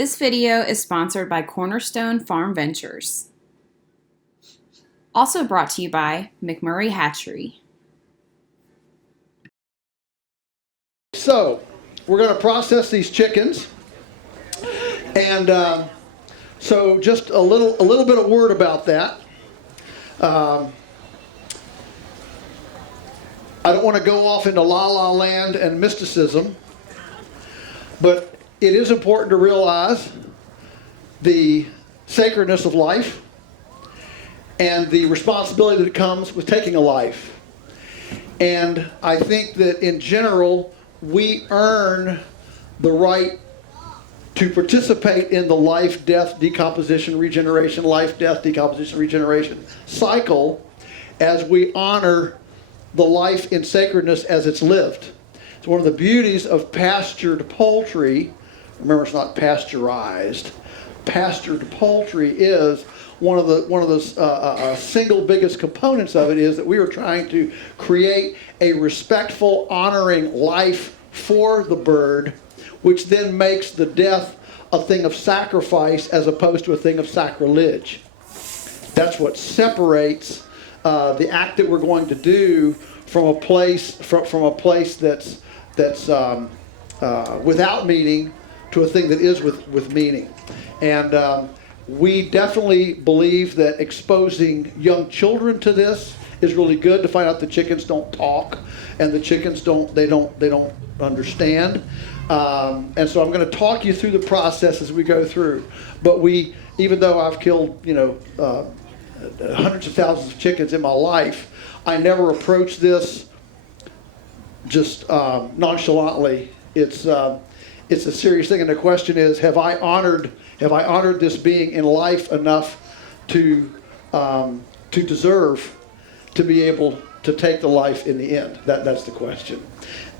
This video is sponsored by Cornerstone Farm Ventures. Also brought to you by McMurray Hatchery. So, we're going to process these chickens, and so just a little bit of word about that. I don't want to go off into la-la land and mysticism, but it is important to realize the sacredness of life and the responsibility that comes with taking a life. And I think that in general, we earn the right to participate in the life, death, decomposition, regeneration, life, death, decomposition, regeneration cycle as we honor the life in sacredness as it's lived. It's one of the beauties of pastured poultry. Remember, it's not pasteurized. Pastured poultry is one of the single biggest components of it is that we are trying to create a respectful, honoring life for the bird, which then makes the death a thing of sacrifice as opposed to a thing of sacrilege. That's what separates the act that we're going to do from a place that's without meaning to a thing that is with meaning. And we definitely believe that exposing young children to this is really good, to find out the chickens don't talk and the chickens don't understand. And so I'm going to talk you through the process as we go through. But even though I've killed hundreds of thousands of chickens in my life, I never approach this just nonchalantly. It's a serious thing, and the question is: Have I honored this being in life enough to deserve to be able to take the life in the end? That's the question.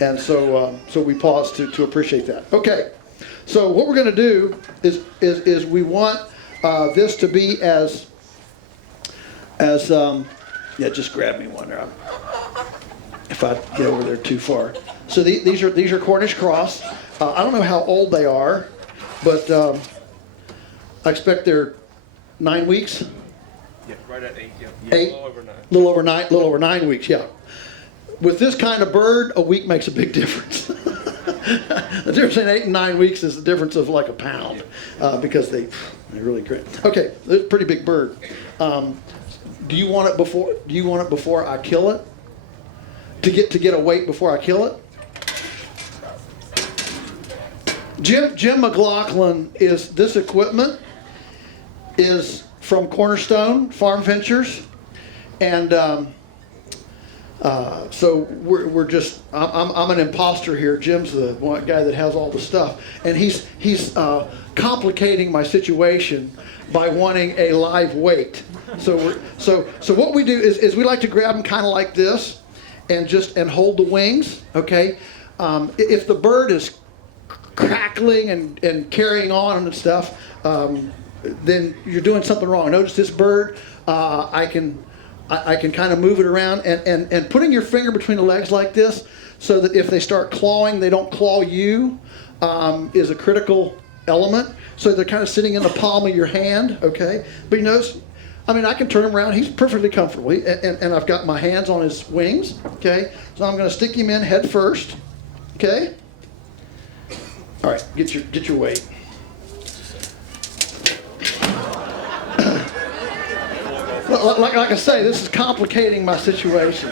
And so we pause to appreciate that. Okay, so what we're going to do is we want this to be as just grab me one there. If I get over there too far. So these are Cornish cross. I don't know how old they are, but I expect they're 9 weeks. Yeah, right at 8. Yeah, 8. A little over 9. Little over 9 weeks. Yeah. With this kind of bird, a week makes a big difference. The difference between 8 and 9 weeks is the difference of like a pound, because they're really great. Okay, it's a pretty big bird. Do you want it before I kill it? To get a weight before I kill it? Jim McLaughlin this equipment is from Cornerstone Farm Ventures, and so we're just I'm an imposter here. Jim's the one guy that has all the stuff, and he's complicating my situation by wanting a live weight. So what we do is we like to grab them kind of like this, and hold the wings. Okay, if the bird is crackling and carrying on and stuff, then you're doing something wrong. Notice this bird, I can kind of move it around, and putting your finger between the legs like this so that if they start clawing, they don't claw you, is a critical element. So they're kind of sitting in the palm of your hand, okay? But you notice, I can turn him around. He's perfectly comfortable, and I've got my hands on his wings, okay? So I'm going to stick him in head first, okay? All right, get your weight. Like I say, this is complicating my situation.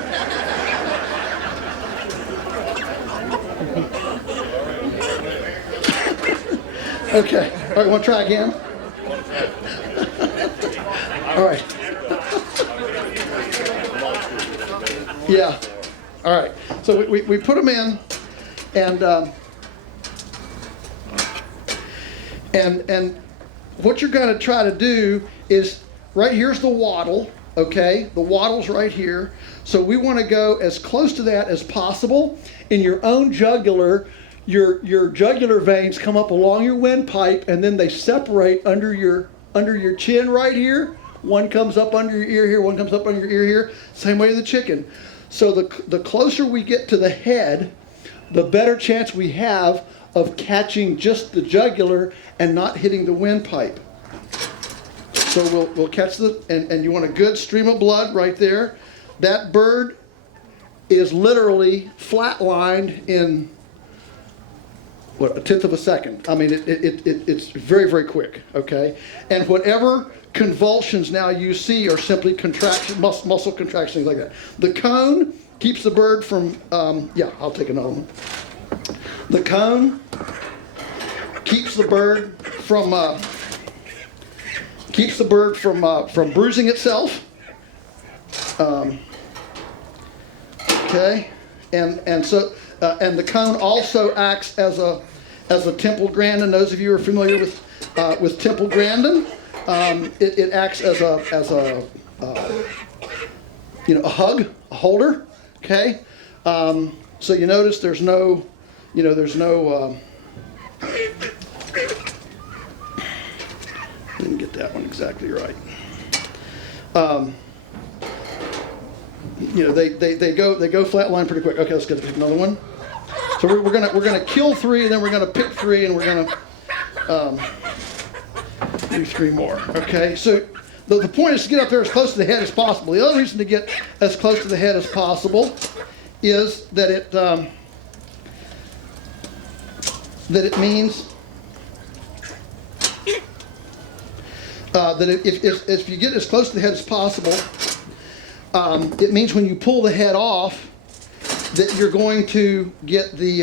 Okay, all right, want to try again? All right. Yeah, all right. So we put them in, and what you're going to try to do is, right here's the wattle, okay? The wattle's right here. So we want to go as close to that as possible. In your own jugular, your jugular veins come up along your windpipe, and then they separate under your chin right here. One comes up under your ear here, one comes up under your ear here. Same way to the chicken. So the closer we get to the head, the better chance we have of catching just the jugular and not hitting the windpipe. So we'll catch and you want a good stream of blood right there. That bird is literally flatlined in a tenth of a second. I mean, it's very, very quick, okay? And whatever convulsions now you see are simply contraction, muscle contractions like that. The cone keeps the bird from, I'll take another one. The cone keeps the bird from bruising itself. Okay, and so the cone also acts as a temple grandin. Those of you who are familiar with temple grandin, it acts as a hug, a holder. Okay, so you notice there's no. Didn't get that one exactly right. They go flatline pretty quick. Okay, let's get another one. So we're gonna kill 3, and then we're gonna pick 3, and we're gonna do 3 more. Okay, so the point is to get up there as close to the head as possible. The other reason to get as close to the head as possible is that it means that if you get as close to the head as possible, it means when you pull the head off that you're going to get the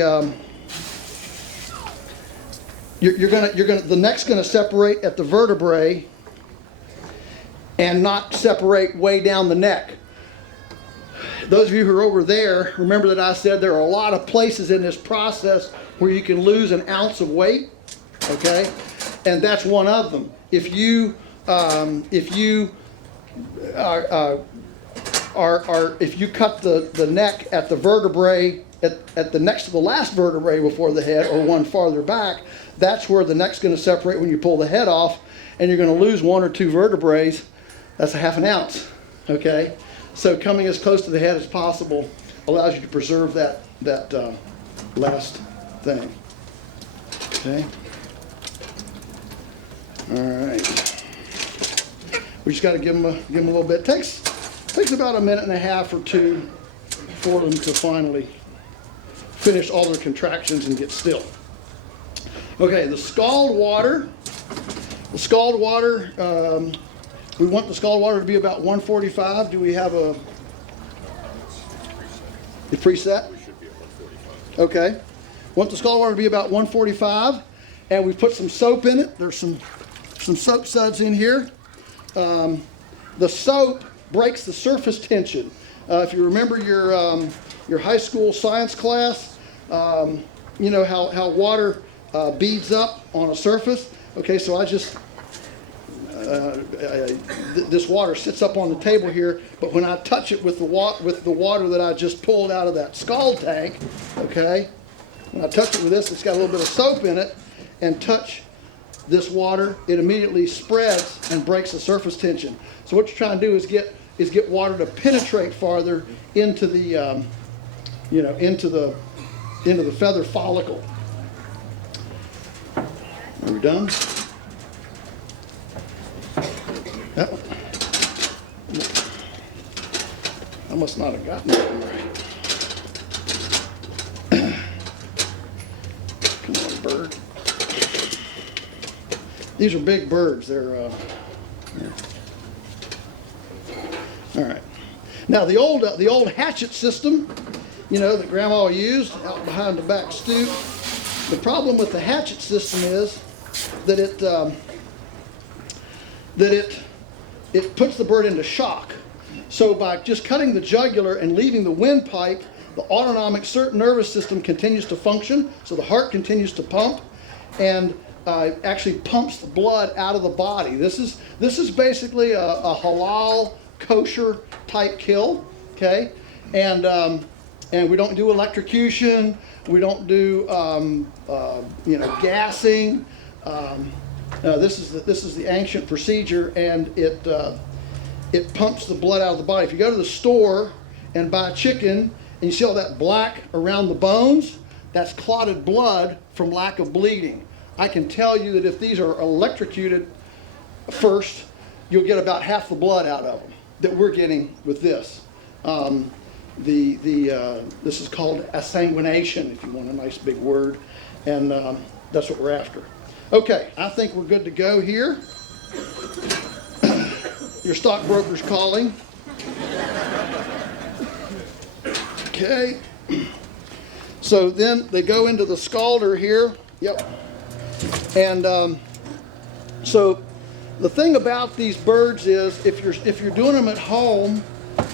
the neck's going to separate at the vertebrae and not separate way down the neck. Those of you who are over there, remember that I said there are a lot of places in this process where you can lose an ounce of weight, okay? And that's one of them. If you cut the neck at the vertebrae at the next to the last vertebrae before the head, or one farther back, that's where the neck's going to separate when you pull the head off, and you're going to lose 1 or 2 vertebrae. That's a half an ounce, okay? So coming as close to the head as possible allows you to preserve that last thing. Okay. All right. We just got to give them a little bit. It takes about 1.5 minutes or 2 for them to finally finish all their contractions and get still. Okay, the scald water. The scald water. We want the scald water to be about 145. Do we have a preset? We should be at 145. Okay. Want the scald water to be about 145, and we put some soap in it. There's some soap suds in here. The soap breaks the surface tension. If you remember your high school science class, you know how water beads up on a surface. Okay, so I just this water sits up on the table here, but when I touch it with the water that I just pulled out of that scald tank, okay, when I touch it with this, it's got a little bit of soap in it, and touch this water, it immediately spreads and breaks the surface tension. So what you're trying to do is get water to penetrate farther into the into the feather follicle. Are we done? That one. I must not have gotten that one right. Come on, bird. These are big birds. They're yeah. All right. Now the old hatchet system, you know, that Grandma used out behind the back stoop. The problem with the hatchet system is that it puts the bird into shock. So by just cutting the jugular and leaving the windpipe, the autonomic nervous system continues to function, so the heart continues to pump, and actually pumps the blood out of the body. This is basically a halal, kosher type kill, okay? And we don't do electrocution. We don't do gassing. This is the ancient procedure, and it pumps the blood out of the body. If you go to the store and buy chicken and you see all that black around the bones, that's clotted blood from lack of bleeding. I can tell you that if these are electrocuted first, you'll get about half the blood out of them that we're getting with this. This is called assanguination, if you want a nice big word, and that's what we're after. Okay, I think we're good to go here. Your stockbroker's calling. Okay. So then they go into the scalder here. Yep. And so the thing about these birds is if you're doing them at home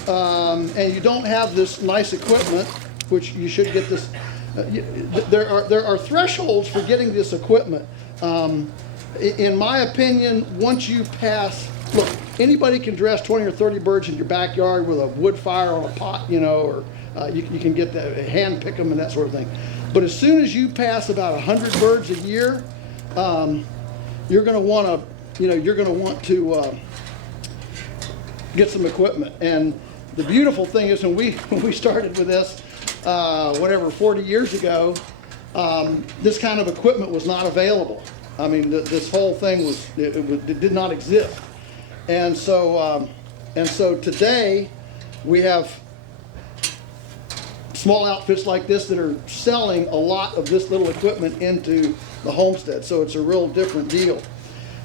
and you don't have this nice equipment, which you should get this, there are thresholds for getting this equipment. In my opinion, once you pass, look, anybody can dress 20 or 30 birds in your backyard with a wood fire on a pot, you know, or you can get the hand pick them and that sort of thing. But as soon as you pass about 100 birds a year, you're going to want to, get some equipment. And the beautiful thing is, when we started with this, 40 years ago, this kind of equipment was not available. I mean, this whole thing it did not exist. And so today we have small outfits like this that are selling a lot of this little equipment into the homestead. So it's a real different deal.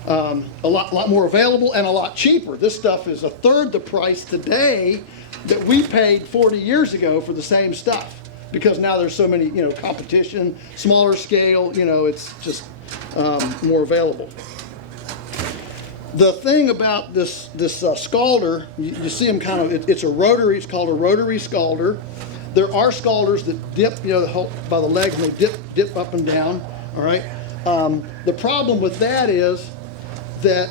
A lot more available and a lot cheaper. This stuff is a third the price today that we paid 40 years ago for the same stuff, because now there's so many, competition, smaller scale, it's just more available. The thing about this scalder, you see them kind of, it's a rotary, it's called a rotary scalder. There are scalders that dip, by the legs, and they dip up and down, all right? The problem with that is that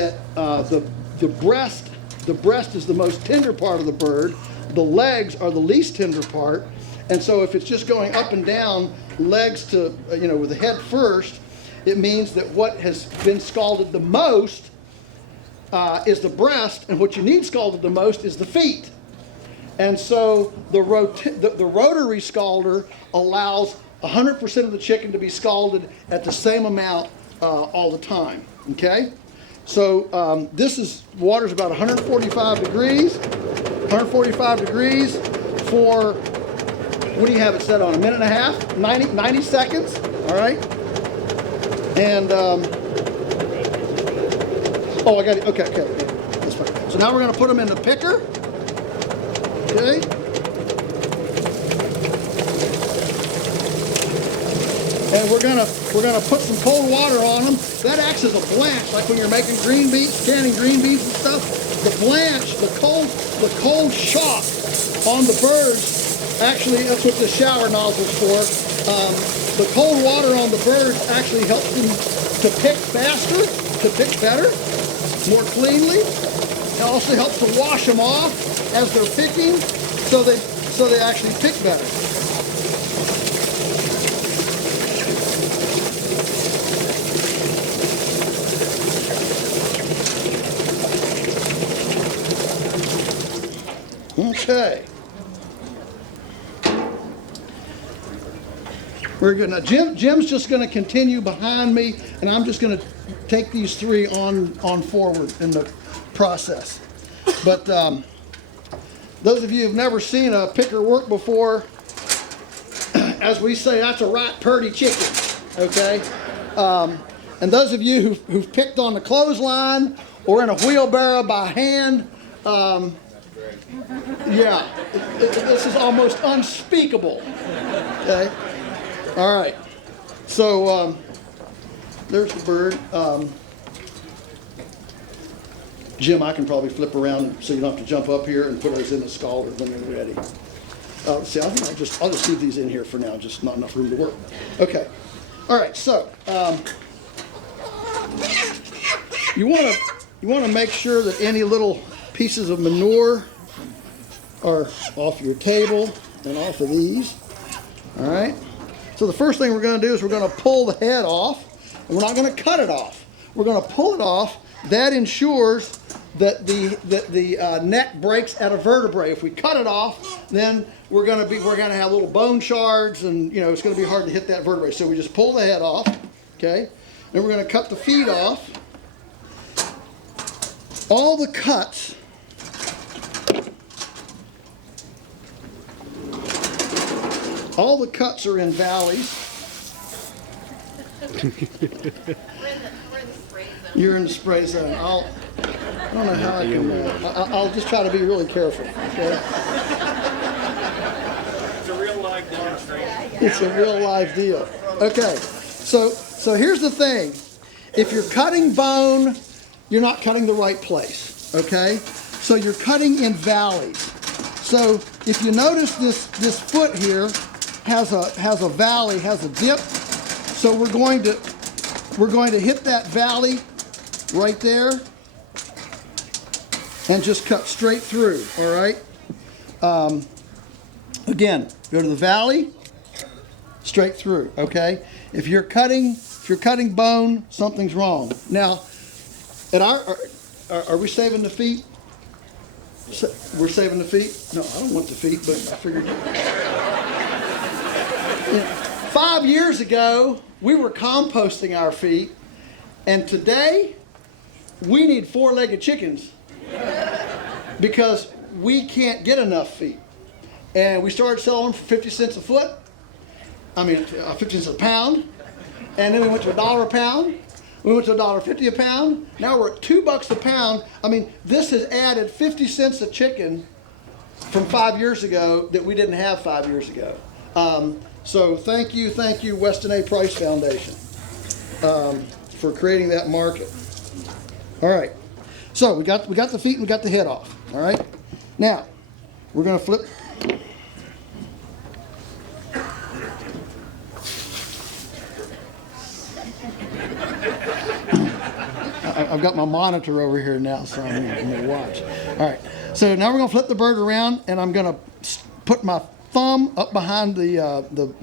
the breast is the most tender part of the bird. The legs are the least tender part. And so if it's just going up and down, legs to, with the head first, it means that what has been scalded the most is the breast, and what you need scalded the most is the feet. And so the rotary scalder allows 100% of the chicken to be scalded at the same amount all the time, okay? So water's about 145 degrees. 145 degrees for, what do you have it set on, a minute and a half? 90 seconds, all right? And, I got it, okay, that's fine. So now we're gonna put them in the picker, okay? And we're gonna put some cold water on them. That acts as a blanch, like when you're making green beans, canning green beans and stuff. The blanch, the cold shock on the birds, actually that's what the shower nozzle's for. The cold water on the birds actually helps them to pick faster, to pick better, more cleanly. It also helps to wash them off as they're picking, so they actually pick better. Okay. Very good. Now Jim's just going to continue behind me, and I'm just going to take these three on forward in the process. But those of you who've never seen a picker work before, as we say, that's a right purty chicken. Okay. And those of you who've picked on the clothesline or in a wheelbarrow by hand, yeah, this is almost unspeakable. Okay. All right. So there's the bird. Jim, I can probably flip around so you don't have to jump up here and put those in the scalder when they're ready. See, I think I'll just leave these in here for now. Just not enough room to work. Okay. All right. So you want to make sure that any little pieces of manure are off your table and off of these. All right. So the first thing we're going to do is we're going to pull the head off, and we're not going to cut it off. We're going to pull it off. That ensures that the neck breaks at a vertebrae. If we cut it off, then we're gonna have little bone shards, and it's gonna be hard to hit that vertebrae. So we just pull the head off, okay? Then we're gonna cut the feet off. All the cuts are in valleys. You're in the spray zone. I don't know how I can. I'll just try to be really careful. Okay? It's a real live demonstration. It's a real live deal. Okay, so here's the thing. If you're cutting bone, you're not cutting the right place. Okay, so you're cutting in valleys. So if you notice this foot here has a valley, has a dip. So we're going to hit that valley right there and just cut straight through. All right. Again, go to the valley, straight through. Okay. If you're cutting bone, something's wrong. Now, are we saving the feet? We're saving the feet? No, I don't want the feet, but I figured. 5 years ago, we were composting our feet, and today we need 4-legged chickens because we can't get enough feet. And we started selling them for 50 cents a foot. 50 cents a pound. And then we went to $1 a pound. We went to $1.50 a pound. Now we're at $2 a pound. This has added 50 cents a chicken from 5 years ago that we didn't have 5 years ago. So thank you, Weston A. Price Foundation, for creating that market. All right. So we got the feet and we got the head off. All right. Now we're going to flip. I've got my monitor over here now, so I'm going to watch. All right. So now we're going to flip the bird around, and I'm going to put my thumb up behind the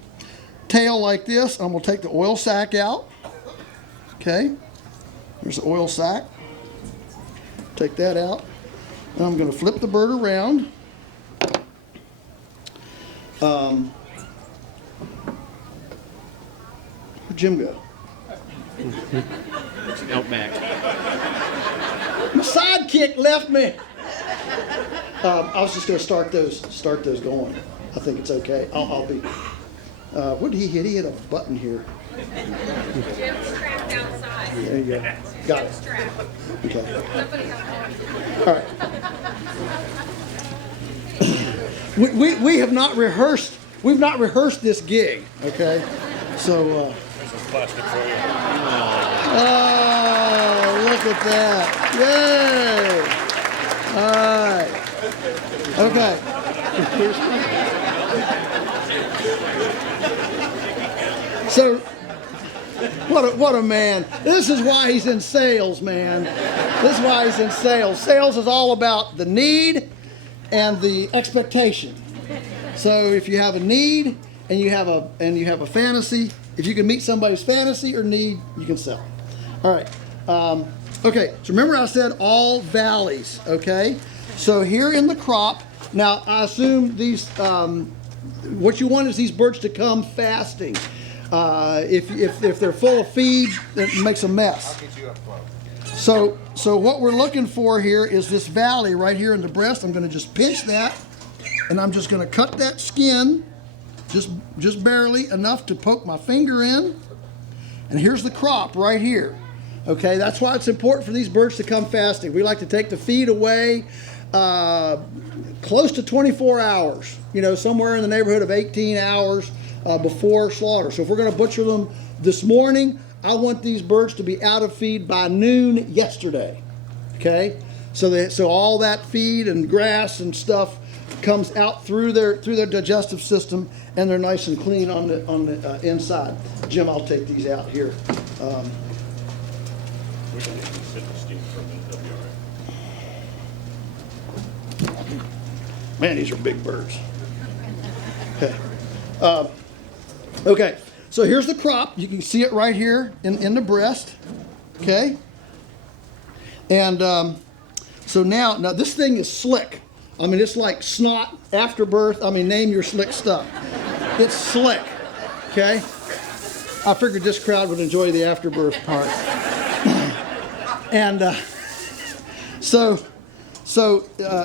tail like this. I'm going to take the oil sac out. Okay. There's the oil sac. Take that out. And I'm going to flip the bird around. Where'd Jim go? Out back. My sidekick left me. I was just going to start those going. I think it's okay. I'll be. What did he hit? He hit a button here. Jim's trapped outside. There you go. Got it. Okay. Somebody help him. All right. We have not rehearsed. We've not rehearsed this gig. Okay. So. Plastic for you. Oh, look at that! Yay! All right. Okay. So, what a man! This is why he's in sales, man. This is why he's in sales. Sales is all about the need and the expectation. So, if you have a need and you have a fantasy, if you can meet somebody's fantasy or need, you can sell. All right. Okay. So remember I said all valleys. Okay. So here in the crop. Now I assume these. What you want is these birds to come fasting. If they're full of feed, it makes a mess. I'll get you up close. So what we're looking for here is this valley right here in the breast. I'm going to just pinch that, and I'm just going to cut that skin. Just barely enough to poke my finger in. And here's the crop right here. Okay, that's why it's important for these birds to come fasting. We like to take the feed away close to 24 hours, somewhere in the neighborhood of 18 hours before slaughter. So if we're going to butcher them this morning, I want these birds to be out of feed by noon yesterday. Okay, so all that feed and grass and stuff comes out through their digestive system, and they're nice and clean on the inside. Jim, I'll take these out here. Man, these are big birds. Okay. Okay. So here's the crop. You can see it right here in the breast. Okay. And So now this thing is slick. I mean, it's like snot after birth. I mean, name your slick stuff. It's slick, okay? I figured this crowd would enjoy the afterbirth part. And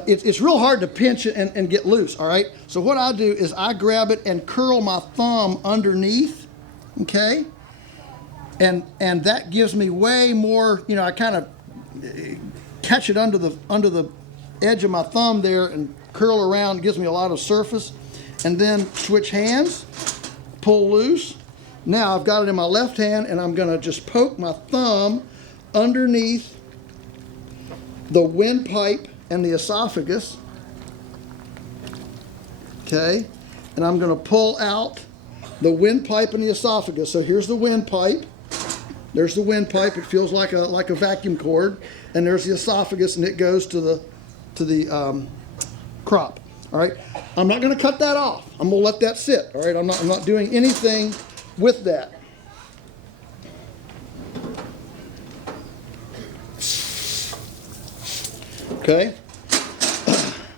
it's real hard to pinch it and get loose, all right? So what I do is I grab it and curl my thumb underneath, okay? And that gives me way more, I kind of catch it under the edge of my thumb there and curl around, gives me a lot of surface. And then switch hands, pull loose. Now I've got it in my left hand and I'm gonna just poke my thumb underneath the windpipe and the esophagus. Okay, and I'm gonna pull out the windpipe and the esophagus. So here's the windpipe. There's the windpipe. It feels like a vacuum cord, and there's the esophagus, and it goes to the crop. All right. I'm not going to cut that off. I'm going to let that sit. All right. I'm not doing anything with that. Okay.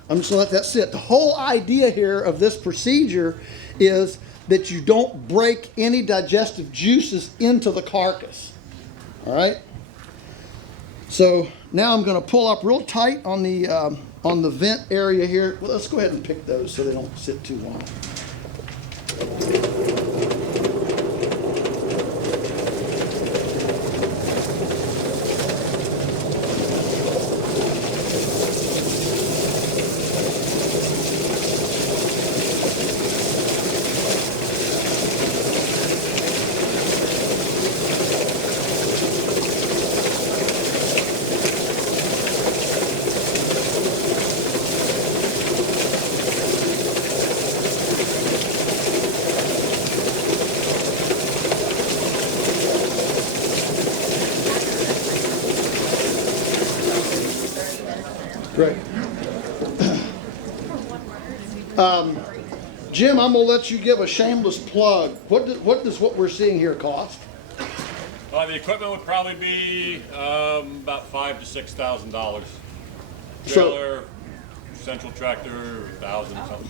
I'm just going to let that sit. The whole idea here of this procedure is that you don't break any digestive juices into the carcass. All right. So now I'm going to pull up real tight on the vent area here. Well, let's go ahead and pick those so they don't sit too long. Great. Jim, I'm going to let you give a shameless plug. What does what we're seeing here cost? The equipment would probably be about $5,000 to $6,000. Trailer, central tractor, 1,000 something.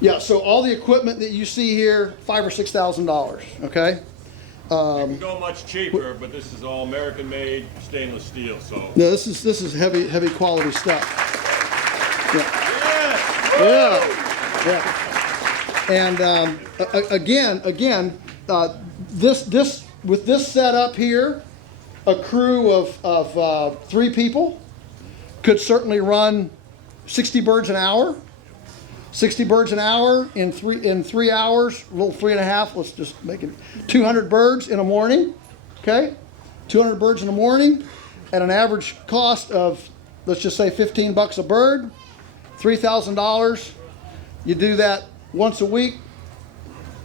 Yeah. So all the equipment that you see here, $5,000 or $6,000. Okay. It can go much cheaper, but this is all American-made stainless steel. So No, this is heavy quality stuff. Yeah. And again, this with this setup here, a crew of 3 people could certainly run 60 birds an hour. 60 birds an hour in 3 hours, a little 3.5. Let's just make it 200 birds in a morning. Okay, 200 birds in the morning at an average cost of, let's just say, $15 a bird, $3,000. You do that once a week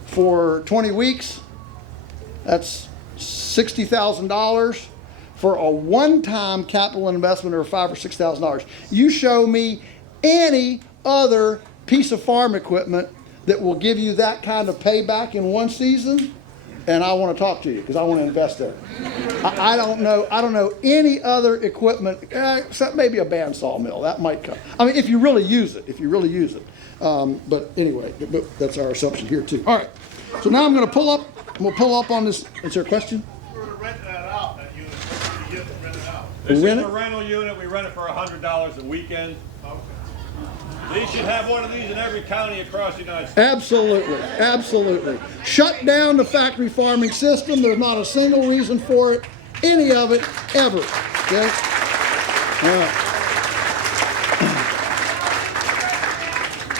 for 20 weeks. That's $60,000 for a one-time capital investment of $5,000 or $6,000. You show me any other piece of farm equipment that will give you that kind of payback in one season, and I want to talk to you because I want to invest in it. I don't know any other equipment except maybe a bandsaw mill that might come. I mean, if you really use it. But anyway, that's our assumption here too. All right. So now I'm going to pull up. We'll pull up on this. Is there a question? We're going to rent that out. That unit. You get to rent it out. this is Rent it? a rental unit. We rent it for $100 a weekend. Okay. They should have one of these in every county across the United States. Absolutely. Shut down the factory farming system. There's not a single reason for it, any of it, ever. Okay? All right.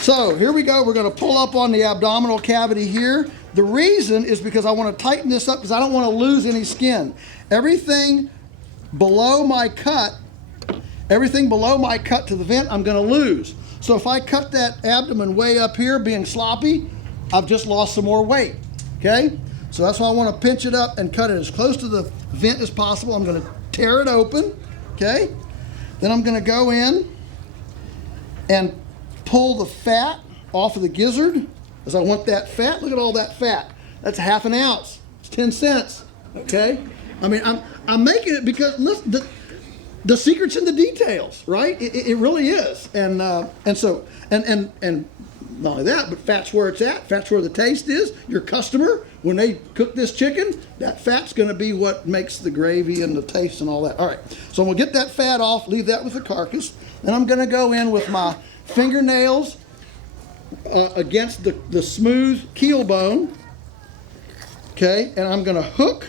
So here we go. We're going to pull up on the abdominal cavity here. The reason is because I want to tighten this up because I don't want to lose any skin. Everything below my cut to the vent, I'm going to lose. So if I cut that abdomen way up here being sloppy, I've just lost some more weight, okay? So that's why I want to pinch it up and cut it as close to the vent as possible. I'm going to tear it open, okay? Then I'm going to go in and pull the fat off of the gizzard, because I want that fat. Look at all that fat. That's ½ an ounce. It's 10 cents, okay? I mean, I'm making it because listen, the secret's in the details, right? It really is. And so not only that, but fat's where it's at. Fat's where the taste is. Your customer, when they cook this chicken, that fat's going to be what makes the gravy and the taste and all that. All right, so I'm going to get that fat off, leave that with the carcass. Then I'm going to go in with my fingernails against the smooth keel bone. Okay, and I'm going to hook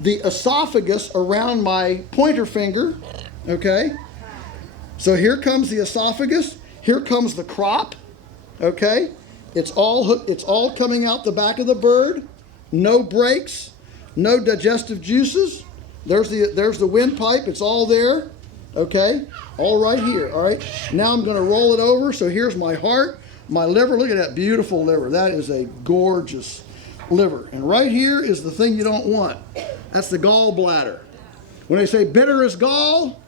the esophagus around my pointer finger. Okay, so here comes the esophagus. Here comes the crop. Okay, it's all coming out the back of the bird. No breaks, no digestive juices. There's the windpipe. It's all there. Okay, all right here. All right, now I'm going to roll it over. So here's my heart, my liver. Look at that beautiful liver. That is a gorgeous liver. And right here is the thing you don't want. That's the gallbladder. When they say bitter as gall,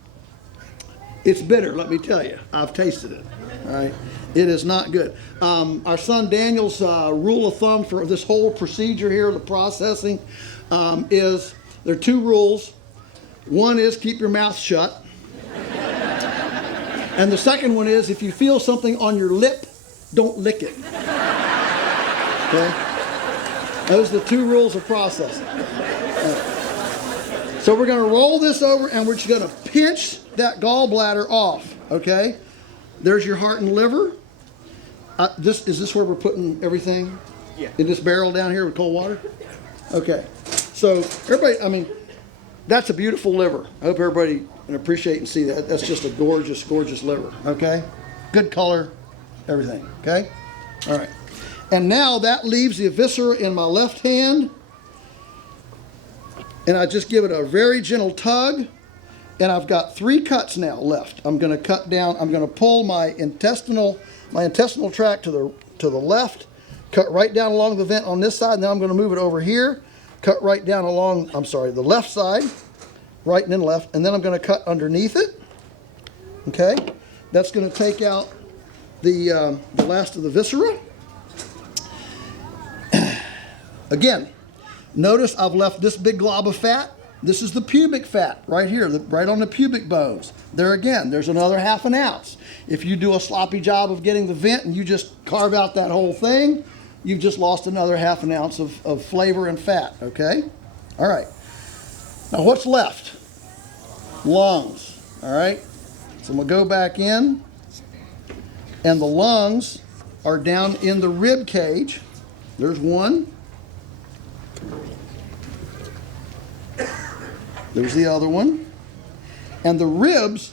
it's bitter, let me tell you. I've tasted it. All right, it is not good. Our son Daniel's rule of thumb for this whole procedure here, the processing, is there are 2 rules. One is keep your mouth shut. And the second one is if you feel something on your lip, don't lick it. Okay? Those are the 2 rules of processing. So we're going to roll this over and we're just going to pinch that gallbladder off. Okay? There's your heart and liver. Is this where we're putting everything? Yeah. In this barrel down here with cold water? Okay. So everybody, I mean, that's a beautiful liver. I hope everybody can appreciate and see that. That's just a gorgeous, gorgeous liver. Okay? Good color, everything. Okay? All right. And now that leaves the viscera in my left hand. And I just give it a very gentle tug. And I've got 3 cuts now left. I'm going to cut down, I'm going to pull my intestinal tract to the left, cut right down along the vent on this side, and then I'm going to move it over here, cut right down along, the left side, right and then left, and then I'm going to cut underneath it. Okay? That's going to take out the last of the viscera. Again, notice I've left this big glob of fat. This is the pubic fat right here, right on the pubic bones. There again, there's another ½ an ounce. If you do a sloppy job of getting the vent and you just carve out that whole thing, you've just lost another ½ an ounce of flavor and fat, okay? All right. Now what's left? Lungs, all right? So I'm gonna go back in, and the lungs are down in the rib cage. There's one. There's the other one. And the ribs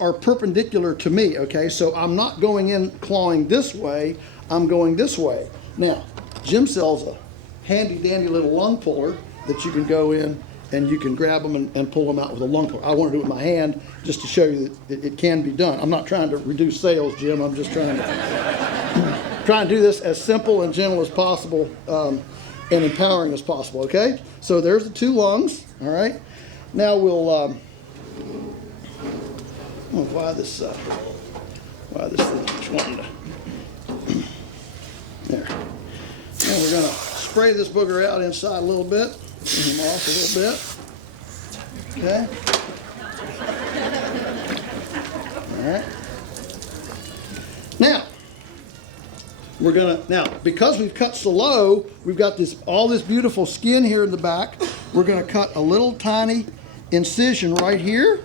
are perpendicular to me, okay? So I'm not going in clawing this way, I'm going this way. Now, Jim sells a handy dandy little lung puller that you can go in and you can grab them and pull them out with a lung puller. I want to do it with my hand just to show you that it can be done. I'm not trying to reduce sales, Jim. I'm just trying to do this as simple and gentle as possible and empowering as possible, okay? So there's the 2 lungs. All right. Now we'll why this thing just wanting to there. Now we're gonna spray this booger out inside a little bit, clean him off a little bit. Okay. All right. Now because we've cut so low, we've got all this beautiful skin here in the back. We're going to cut a little tiny incision right here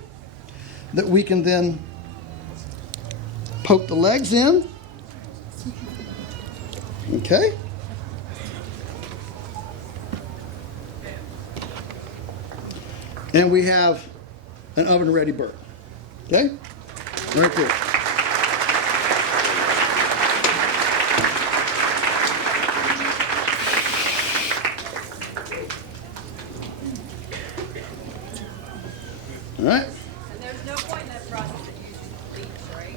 that we can then poke the legs in. Okay. And we have an oven ready bird. Okay? Right there. All right. And there's no point in that process of using bleach, right?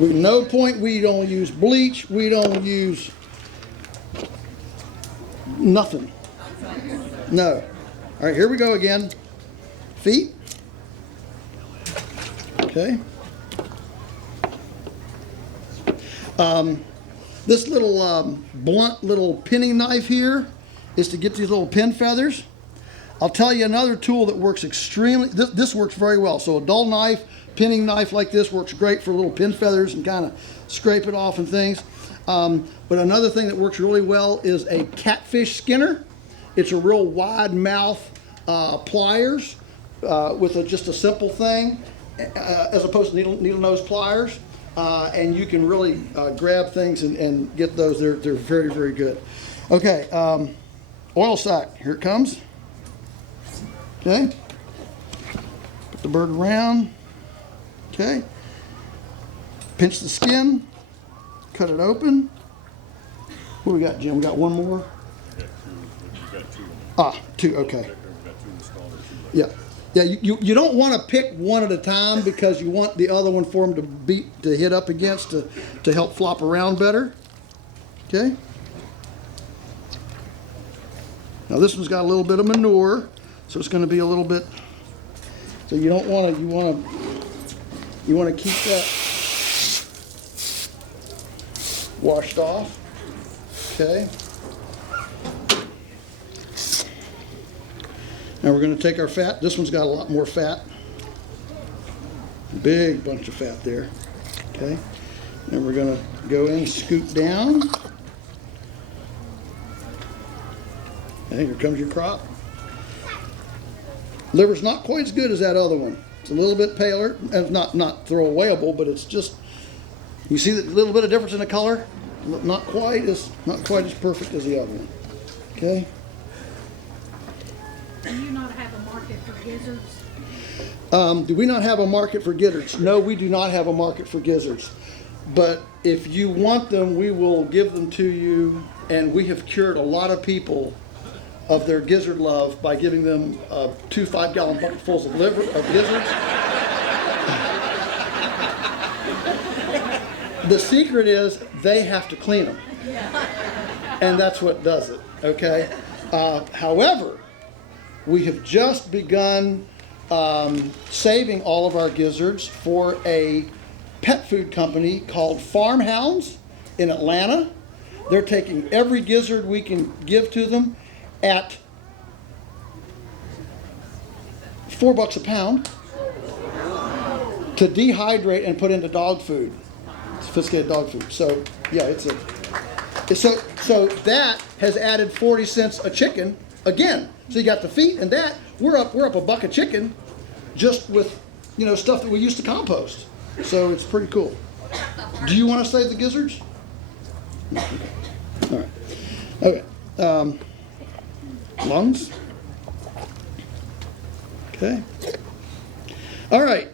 No point. We don't use bleach. We don't use nothing. No. All right, here we go again. Feet. Okay. This little blunt little pinning knife here is to get these little pin feathers. I'll tell you another tool that works extremely, this works very well. So a dull knife, pinning knife like this works great for little pin feathers and kind of scrape it off and things. But another thing that works really well is a catfish skinner. It's a real wide mouth pliers with just a simple thing as opposed to needle nose pliers. And you can really grab things and get those. They're very, very good. Okay, oil sac, here it comes. Okay, put the bird around. Okay, pinch the skin, cut it open. What do we got, Jim? We got one more? Two, okay. Yeah. Yeah, you don't want to pick one at a time because you want the other one for them to hit up against to help flop around better. Okay. Now this one's got a little bit of manure, so it's going to be a little bit. So you don't want to. You want to keep that washed off. Okay. Now we're going to take our fat. This one's got a lot more fat. Big bunch of fat there. Okay. And we're going to go in, scoop down. Okay, here comes your crop. Liver's not quite as good as that other one. It's a little bit paler, and not throwawayable, but it's just, you see the little bit of difference in the color? Not quite as perfect as the other one. Okay. Do you not have a market for gizzards? Do we not have a market for gizzards? No, we do not have a market for gizzards. But if you want them, we will give them to you. And we have cured a lot of people of their gizzard love by giving them 2 5-gallon bucketfuls of gizzards. The secret is they have to clean them. And that's what does it, okay? However, we have just begun saving all of our gizzards for a pet food company called Farmhounds in Atlanta. They're taking every gizzard we can give to them at $4 a pound to dehydrate and put into dog food, sophisticated dog food. So yeah, so that has added 40 cents a chicken again. So you got the feet and that. We're up a buck of chicken just with stuff that we used to compost. So it's pretty cool. Do you want to save the gizzards? No. Okay. All right. Okay. Lungs. Okay. All right.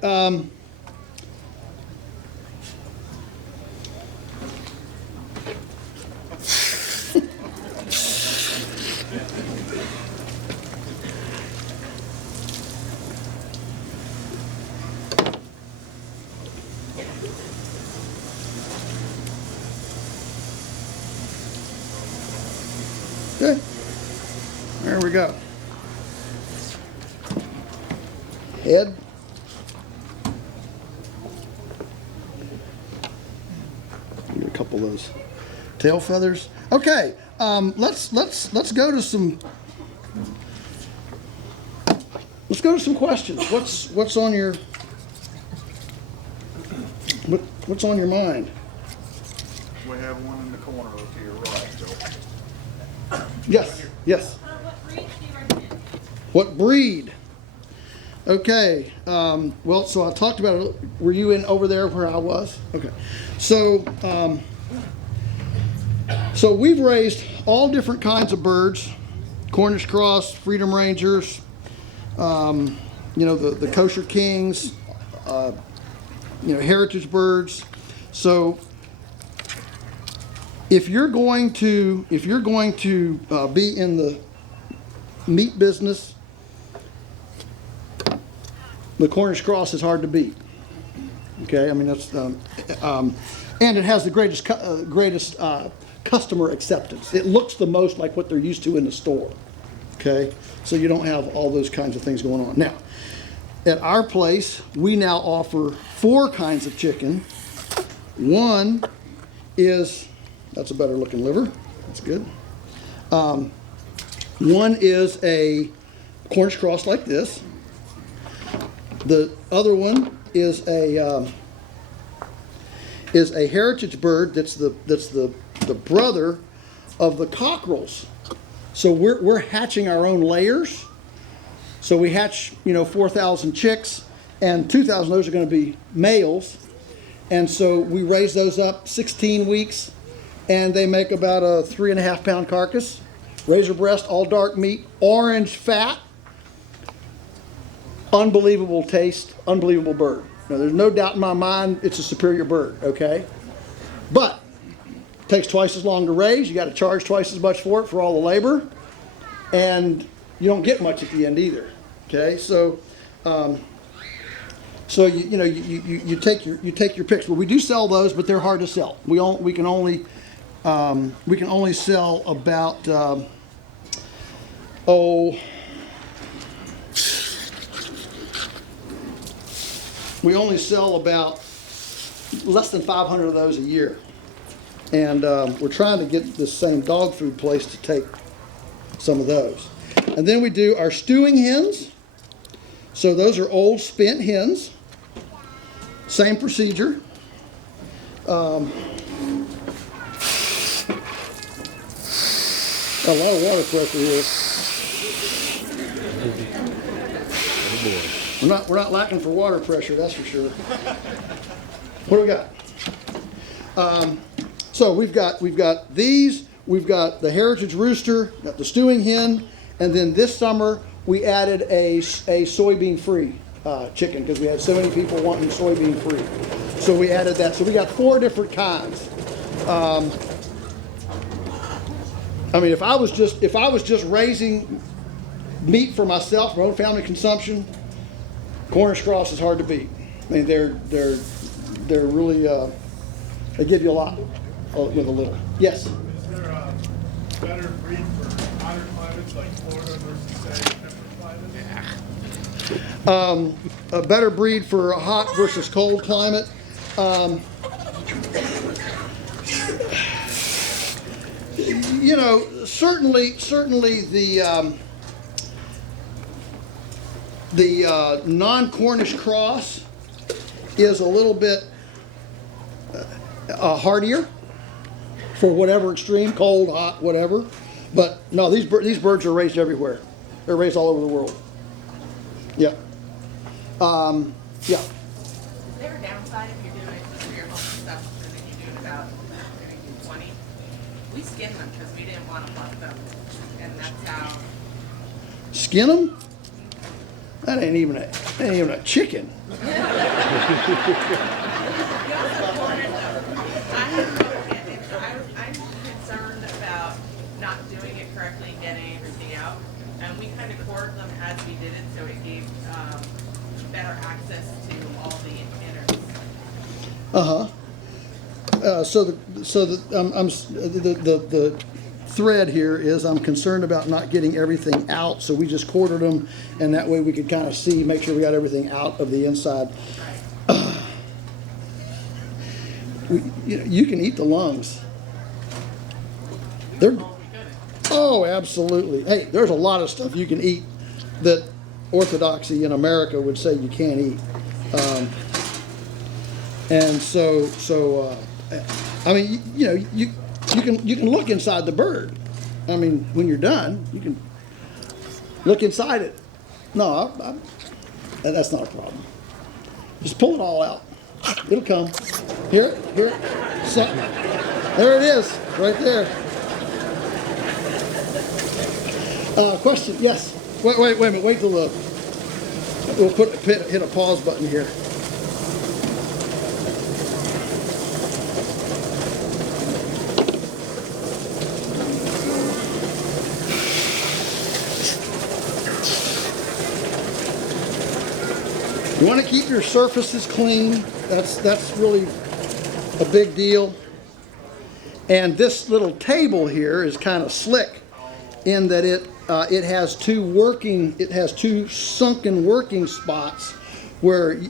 Okay. There we go. Head. Get a couple of those tail feathers. Okay. Let's go to some. Let's go to some questions. What's on your what's on your mind? We have one in the corner to your right, Joe. Yes. Yes. What breed do you recommend? What breed? Okay. Well, so I talked about it. Were you in over there where I was? Okay. So, so we've raised all different kinds of birds: Cornish cross, Freedom Rangers, the kosher kings, heritage birds. So if you're going to be in the meat business, the Cornish cross is hard to beat. Okay, I mean that's and it has the greatest customer acceptance. It looks the most like what they're used to in the store. Okay, so you don't have all those kinds of things going on. Now, at our place, we now offer 4 kinds of chicken. One is, that's a better looking liver. That's good. One is a Cornish cross like this. The other one is a heritage bird that's the brother of the cockerels. So we're hatching our own layers. So we hatch 4,000 chicks, and 2,000 of those are going to be males. And so we raise those up 16 weeks, and they make about a 3.5 pound carcass. Razor breast, all dark meat, orange fat. Unbelievable taste, unbelievable bird. Now, there's no doubt in my mind it's a superior bird, okay? But it takes twice as long to raise. You got to charge twice as much for it for all the labor, and you don't get much at the end either. Okay, so you take your picks. Well, we do sell those, but they're hard to sell. We can only sell about we only sell about less than 500 of those a year. And we're trying to get this same dog food place to take some of those. And then we do our stewing hens. So those are old spent hens. Same procedure. A lot of water pressure here. We're not lacking for water pressure, that's for sure. What do we got? So we've got these. We've got the heritage rooster, got the stewing hen, and then this summer we added a soybean-free chicken because we had so many people wanting soybean-free. So we added that. So we got 4 different kinds. I mean, if I was just raising meat for myself, my own family consumption, Cornish cross is hard to beat. I mean, they're really they give you a lot with a little. Yes. Is there a better breed for hotter climates like Florida versus say temperate climates? A better breed for a hot versus cold climate. Certainly the non-Cornish cross is a little bit hardier for whatever extreme, cold, hot, whatever. But no, these birds are raised everywhere. They're raised all over the world. Yeah. Yeah. Is there a downside if you're doing for your home stuff and then you're doing about 20? We skinned them because we didn't want to pluck them, and that's how. Skin them? That ain't even a chicken. I'm concerned about not doing it correctly and getting everything out, and we kind of quartered them as we did it, so it gave better access to all the innards. The thread here is I'm concerned about not getting everything out, so we just quartered them, and that way we could kind of see, make sure we got everything out of the inside. You can eat the lungs. Oh, absolutely. Hey, there's a lot of stuff you can eat that orthodoxy in America would say you can't eat. And so I mean, you can look inside the bird. I mean, when you're done, you can look inside it. No, that's not a problem. Just pull it all out. It'll come. Here. So, there it is, right there. Question? Yes. Wait a minute. Wait till we'll hit a pause button here. You want to keep your surfaces clean. That's really a big deal. And this little table here is kind of slick in that it has two sunken working spots where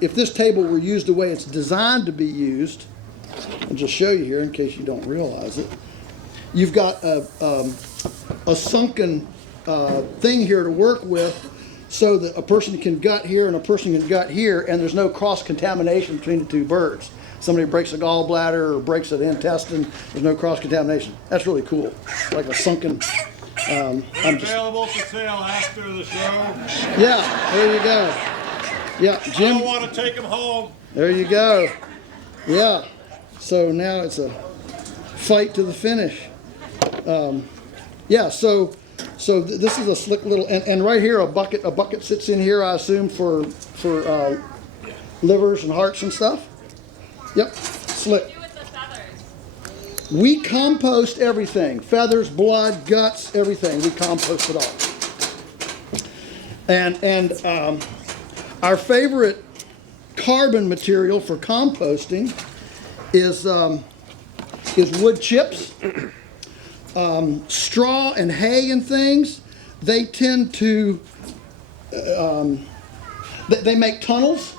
if this table were used the way it's designed to be used, I'll just show you here in case you don't realize it. You've got a sunken thing here to work with, so that a person can gut here and a person can gut here, and there's no cross-contamination between the two birds. Somebody breaks a gallbladder or breaks an intestine, there's no cross-contamination. That's really cool. Like a sunken. I'm just, Available for sale after the show. yeah, there you go. Yeah, I Jim. don't want to take them home. There you go. Yeah. So now it's a fight to the finish. Yeah. So this is a slick little, and right here a bucket sits in here, I assume, for livers and hearts and stuff. Yep. Slick. Do with the feathers. We compost everything: feathers, blood, guts, everything. We compost it all. And our favorite carbon material for composting is wood chips, straw and hay and things. They tend to they make tunnels,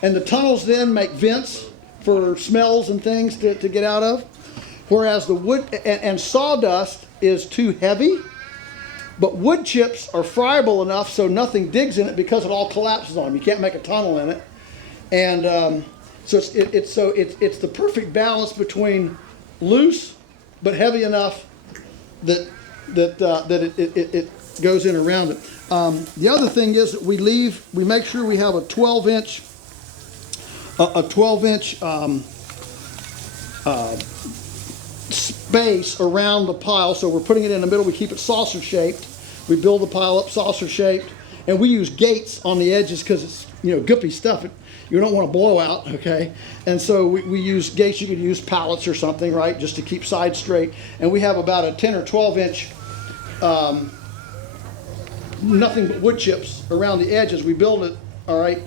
and the tunnels then make vents for smells and things to get out of. Whereas the wood and sawdust is too heavy, but wood chips are friable enough so nothing digs in it because it all collapses on them. You can't make a tunnel in it, and so it's the perfect balance between loose but heavy enough that it goes in around it. The other thing is that we make sure we have a 12-inch space around the pile. So we're putting it in the middle. We keep it saucer shaped. We build the pile up saucer shaped, and we use gates on the edges because it's goopy stuff. You don't want to blow out, okay? And so we use gates. You could use pallets or something, right, just to keep sides straight. And we have about a 10 or 12 inch nothing but wood chips around the edges. We build it, all right,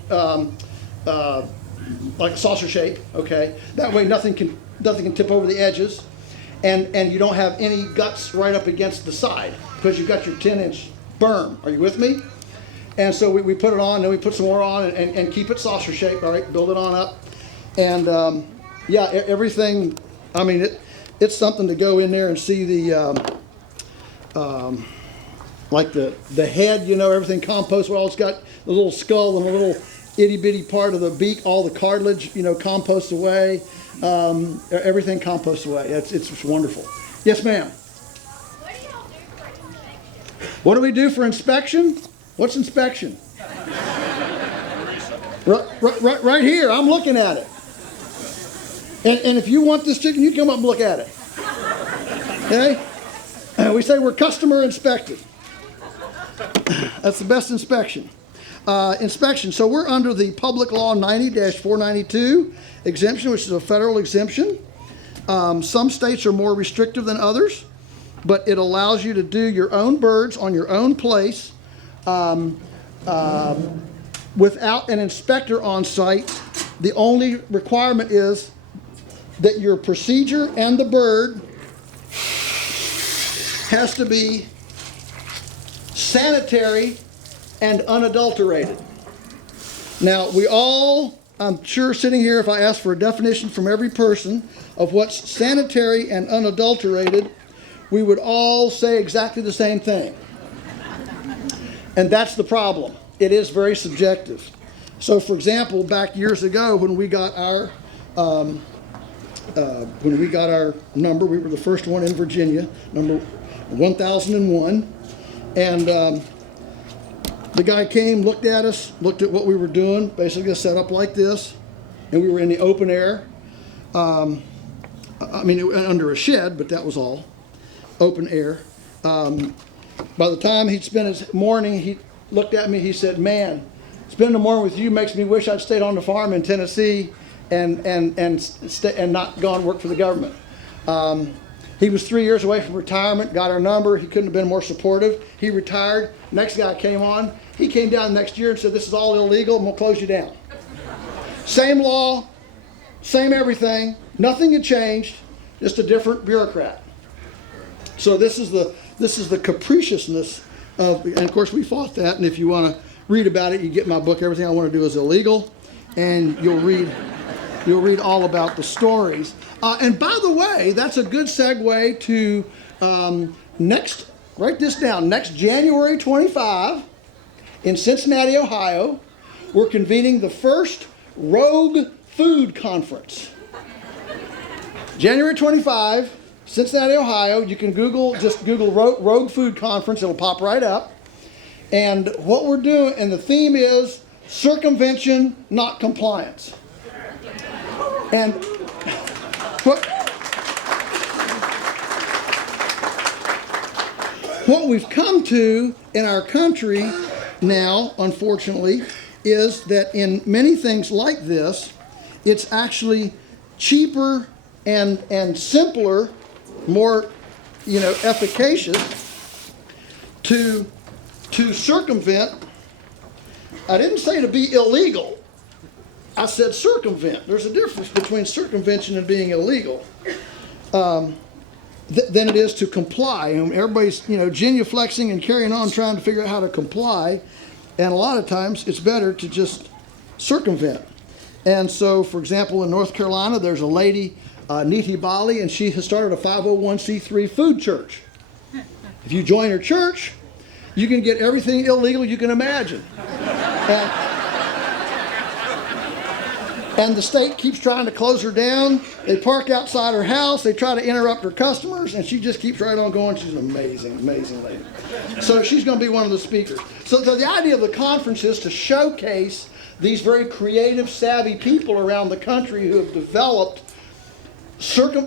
like a saucer shape, okay? That way nothing can tip over the edges, and you don't have any guts right up against the side because you've got your 10-inch berm. Are you with me? And so we put it on, then we put some more on, and keep it saucer shaped, all right? Build it on up. And yeah, everything, I mean, it's something to go in there and see the, like the head, everything compost. Well, it's got the little skull and a little itty bitty part of the beak, all the cartilage, composts away. Everything composts away. It's just wonderful. Yes, ma'am. What do y'all do for inspection? What do we do for inspection? What's inspection? Right here. I'm looking at it. And if you want this chicken, you come up and look at it. Okay? We say we're customer inspected. That's the best inspection. Inspection. So we're under the Public Law 90-492 exemption, which is a federal exemption. Some states are more restrictive than others, but it allows you to do your own birds on your own place without an inspector on site. The only requirement is that your procedure and the bird has to be sanitary and unadulterated. Now, we all, I'm sure sitting here, if I ask for a definition from every person of what's sanitary and unadulterated, we would all say exactly the same thing. And that's the problem. It is very subjective. So, for example, back years ago when we got our number, we were the first one in Virginia, number 1001, and the guy came, looked at us, looked at what we were doing, basically set up like this, and we were in the open air. I mean, under a shed, but that was all, open air. By the time he'd spent his morning, he looked at me, he said, "Man, spending the morning with you makes me wish I'd stayed on the farm in Tennessee and not gone work for the government." He was 3 years away from retirement, got our number. He couldn't have been more supportive. He retired. Next guy came on. He came down next year and said, "This is all illegal and we'll close you down." Same law, same everything. Nothing had changed, just a different bureaucrat. So this is the capriciousness of, and of course we fought that. And if you want to read about it, you get my book, Everything I Want to Do is Illegal, and you'll read all about the stories. And by the way, that's a good segue to next write this down, next January 25 in Cincinnati, Ohio, we're convening the first Rogue Food Conference. January 25, Cincinnati, Ohio. You can just Google Rogue Food Conference. It'll pop right up. And what we're doing, and the theme is circumvention, not compliance. And what we've come to in our country now, unfortunately, is that in many things like this, it's actually cheaper and simpler, more, efficacious to circumvent. I didn't say to be illegal. I said circumvent. There's a difference between circumvention and being illegal. Than it is to comply. And everybody's, genuflexing and carrying on trying to figure out how to comply. And a lot of times it's better to just circumvent. And so, for example, in North Carolina, there's a lady, Niti Bali, and she has started a 501c3 food church. If you join her church, you can get everything illegal you can imagine. And the state keeps trying to close her down. They park outside her house. They try to interrupt her customers, and she just keeps right on going. She's an amazing, amazing lady. So she's going to be one of the speakers. So the idea of the conference is to showcase these very creative, savvy people around the country who have developed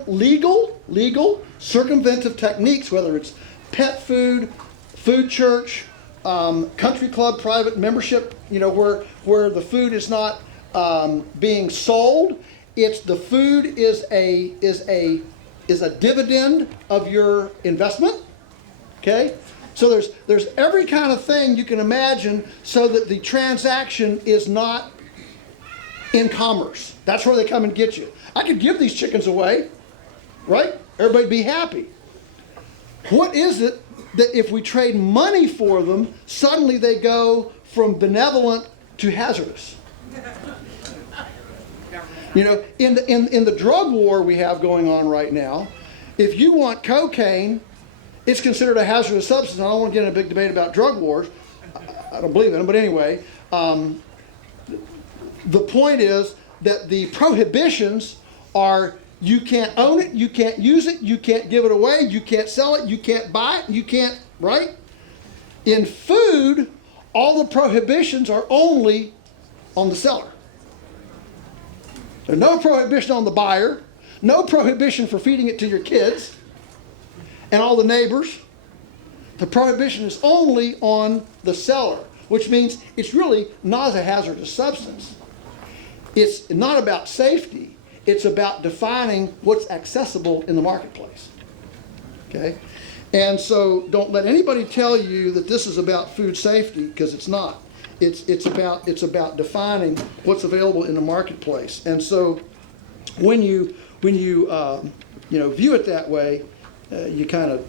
legal circumventive techniques, whether it's pet food, food church, country club private membership, where the food is not being sold. It's the food is a dividend of your investment. Okay, so there's every kind of thing you can imagine, so that the transaction is not in commerce. That's where they come and get you. I could give these chickens away, right? Everybody'd be happy. What is it that if we trade money for them, suddenly they go from benevolent to hazardous? In the drug war we have going on right now, if you want cocaine, it's considered a hazardous substance. I don't want to get in a big debate about drug wars. I don't believe in them, but anyway, the point is that the prohibitions are: you can't own it, you can't use it, you can't give it away, you can't sell it, you can't buy it, you can't, right? In food, all the prohibitions are only on the seller. There's no prohibition on the buyer, no prohibition for feeding it to your kids and all the neighbors. The prohibition is only on the seller, which means it's really not a hazardous substance. It's not about safety. It's about defining what's accessible in the marketplace. Okay? And so don't let anybody tell you that this is about food safety, because it's not. It's about defining what's available in the marketplace. And so when you view it that way, you kind of,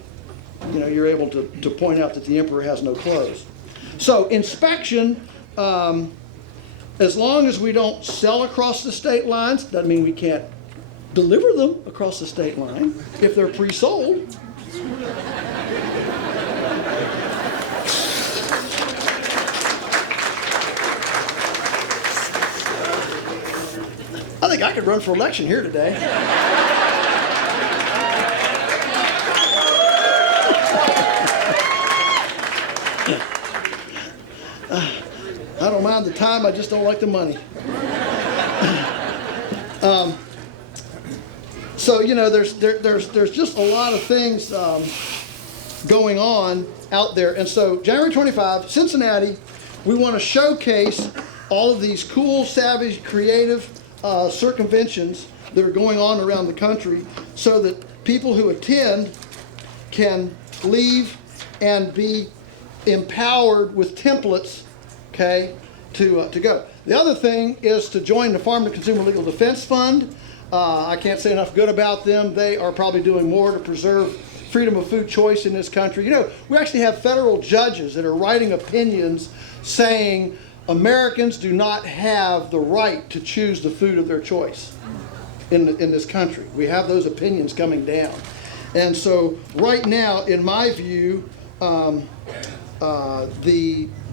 you're able to point out that the emperor has no clothes. So inspection, as long as we don't sell across the state lines, doesn't mean we can't deliver them across the state line if they're pre-sold. I think I could run for election here today. I don't mind the time, I just don't like the money. So there's just a lot of things going on out there. And so January 25, Cincinnati, we want to showcase all of these cool, savage, creative circumventions that are going on around the country, so that people who attend can leave and be empowered with templates, okay, to go. The other thing is to join the Farm to Consumer Legal Defense Fund. I can't say enough good about them. They are probably doing more to preserve freedom of food choice in this country. We actually have federal judges that are writing opinions saying Americans do not have the right to choose the food of their choice in this country. We have those opinions coming down. And so right now, in my view,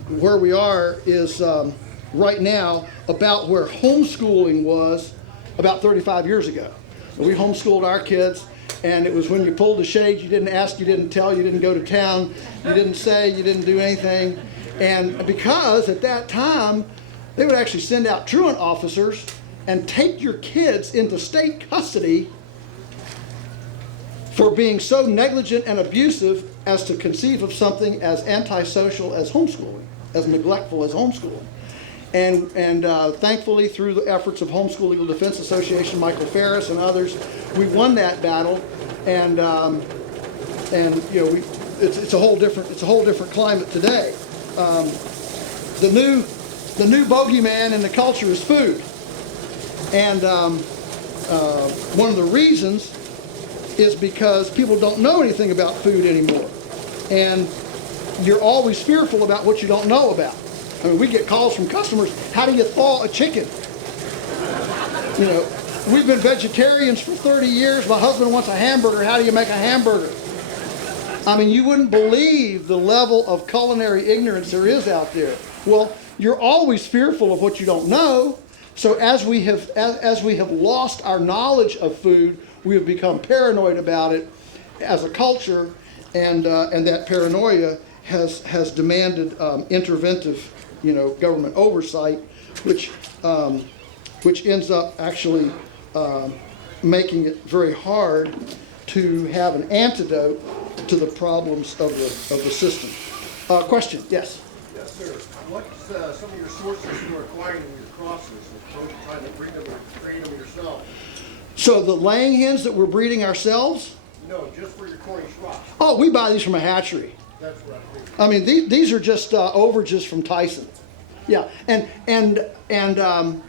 where we are is right now about where homeschooling was about 35 years ago. We homeschooled our kids, and it was when you pulled the shade, you didn't ask, you didn't tell, you didn't go to town, you didn't say, you didn't do anything. And because at that time, they would actually send out truant officers and take your kids into state custody for being so negligent and abusive as to conceive of something as antisocial as homeschooling, as neglectful as homeschooling. And thankfully, through the efforts of Homeschool Legal Defense Association, Michael Ferris and others, we won that battle. And you know, it's a whole different climate today. The new bogeyman in the culture is food, and one of the reasons is because people don't know anything about food anymore, and you're always fearful about what you don't know about. I mean, we get calls from customers, how do you thaw a chicken? You know, we've been vegetarians for 30 years. My husband wants a hamburger. How do you make a hamburger? I mean, you wouldn't believe the level of culinary ignorance there is out there. Well, you're always fearful of what you don't know. So as we have lost our knowledge of food, we have become paranoid about it as a culture, and that paranoia has demanded interventive, you know, government oversight, which ends up actually making it very hard to have an antidote to the problems of the system. Question? Yes. Yes, sir. What's some of your sources you are acquiring in your crosses, as opposed to trying to breed them or train them yourself? So the laying hens that we're breeding ourselves? No, just for your Cornish rocks. Oh, we buy these from a hatchery. That's what I figured. I mean, these are just overages from Tyson. Yeah, and I mean,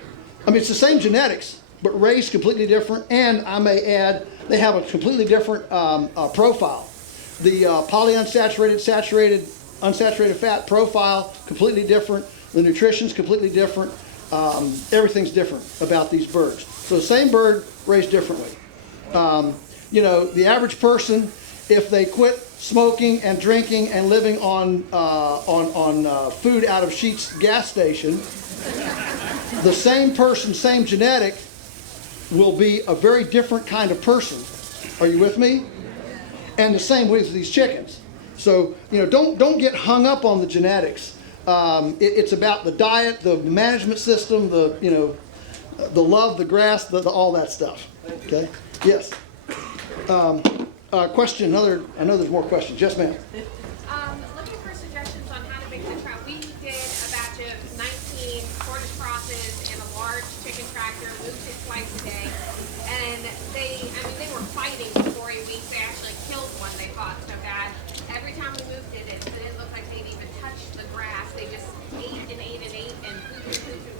it's the same genetics, but raised completely different. And I may add, they have a completely different profile. The polyunsaturated, saturated, unsaturated fat profile, completely different. The nutrition's completely different. Everything's different about these birds. So the same bird raised differently. You know, the average person, if they quit smoking and drinking and living on food out of Sheetz gas station, the same person, same genetic, will be a very different kind of person. Are you with me? And the same with these chickens. So, you know, don't get hung up on the genetics. It's about the diet, the management system, the, you know, the love, the grass, all that stuff. Okay? Yes. Question. I know there's more questions. Yes, ma'am. Looking for suggestions on how to make the trout. We did a batch of 19 Cornish crosses in a large chicken tractor, moved it twice a day, and they were fighting before a week. They actually killed one. They fought so bad. Every time we moved it didn't look like they'd even touched the grass. They just ate and ate and ate and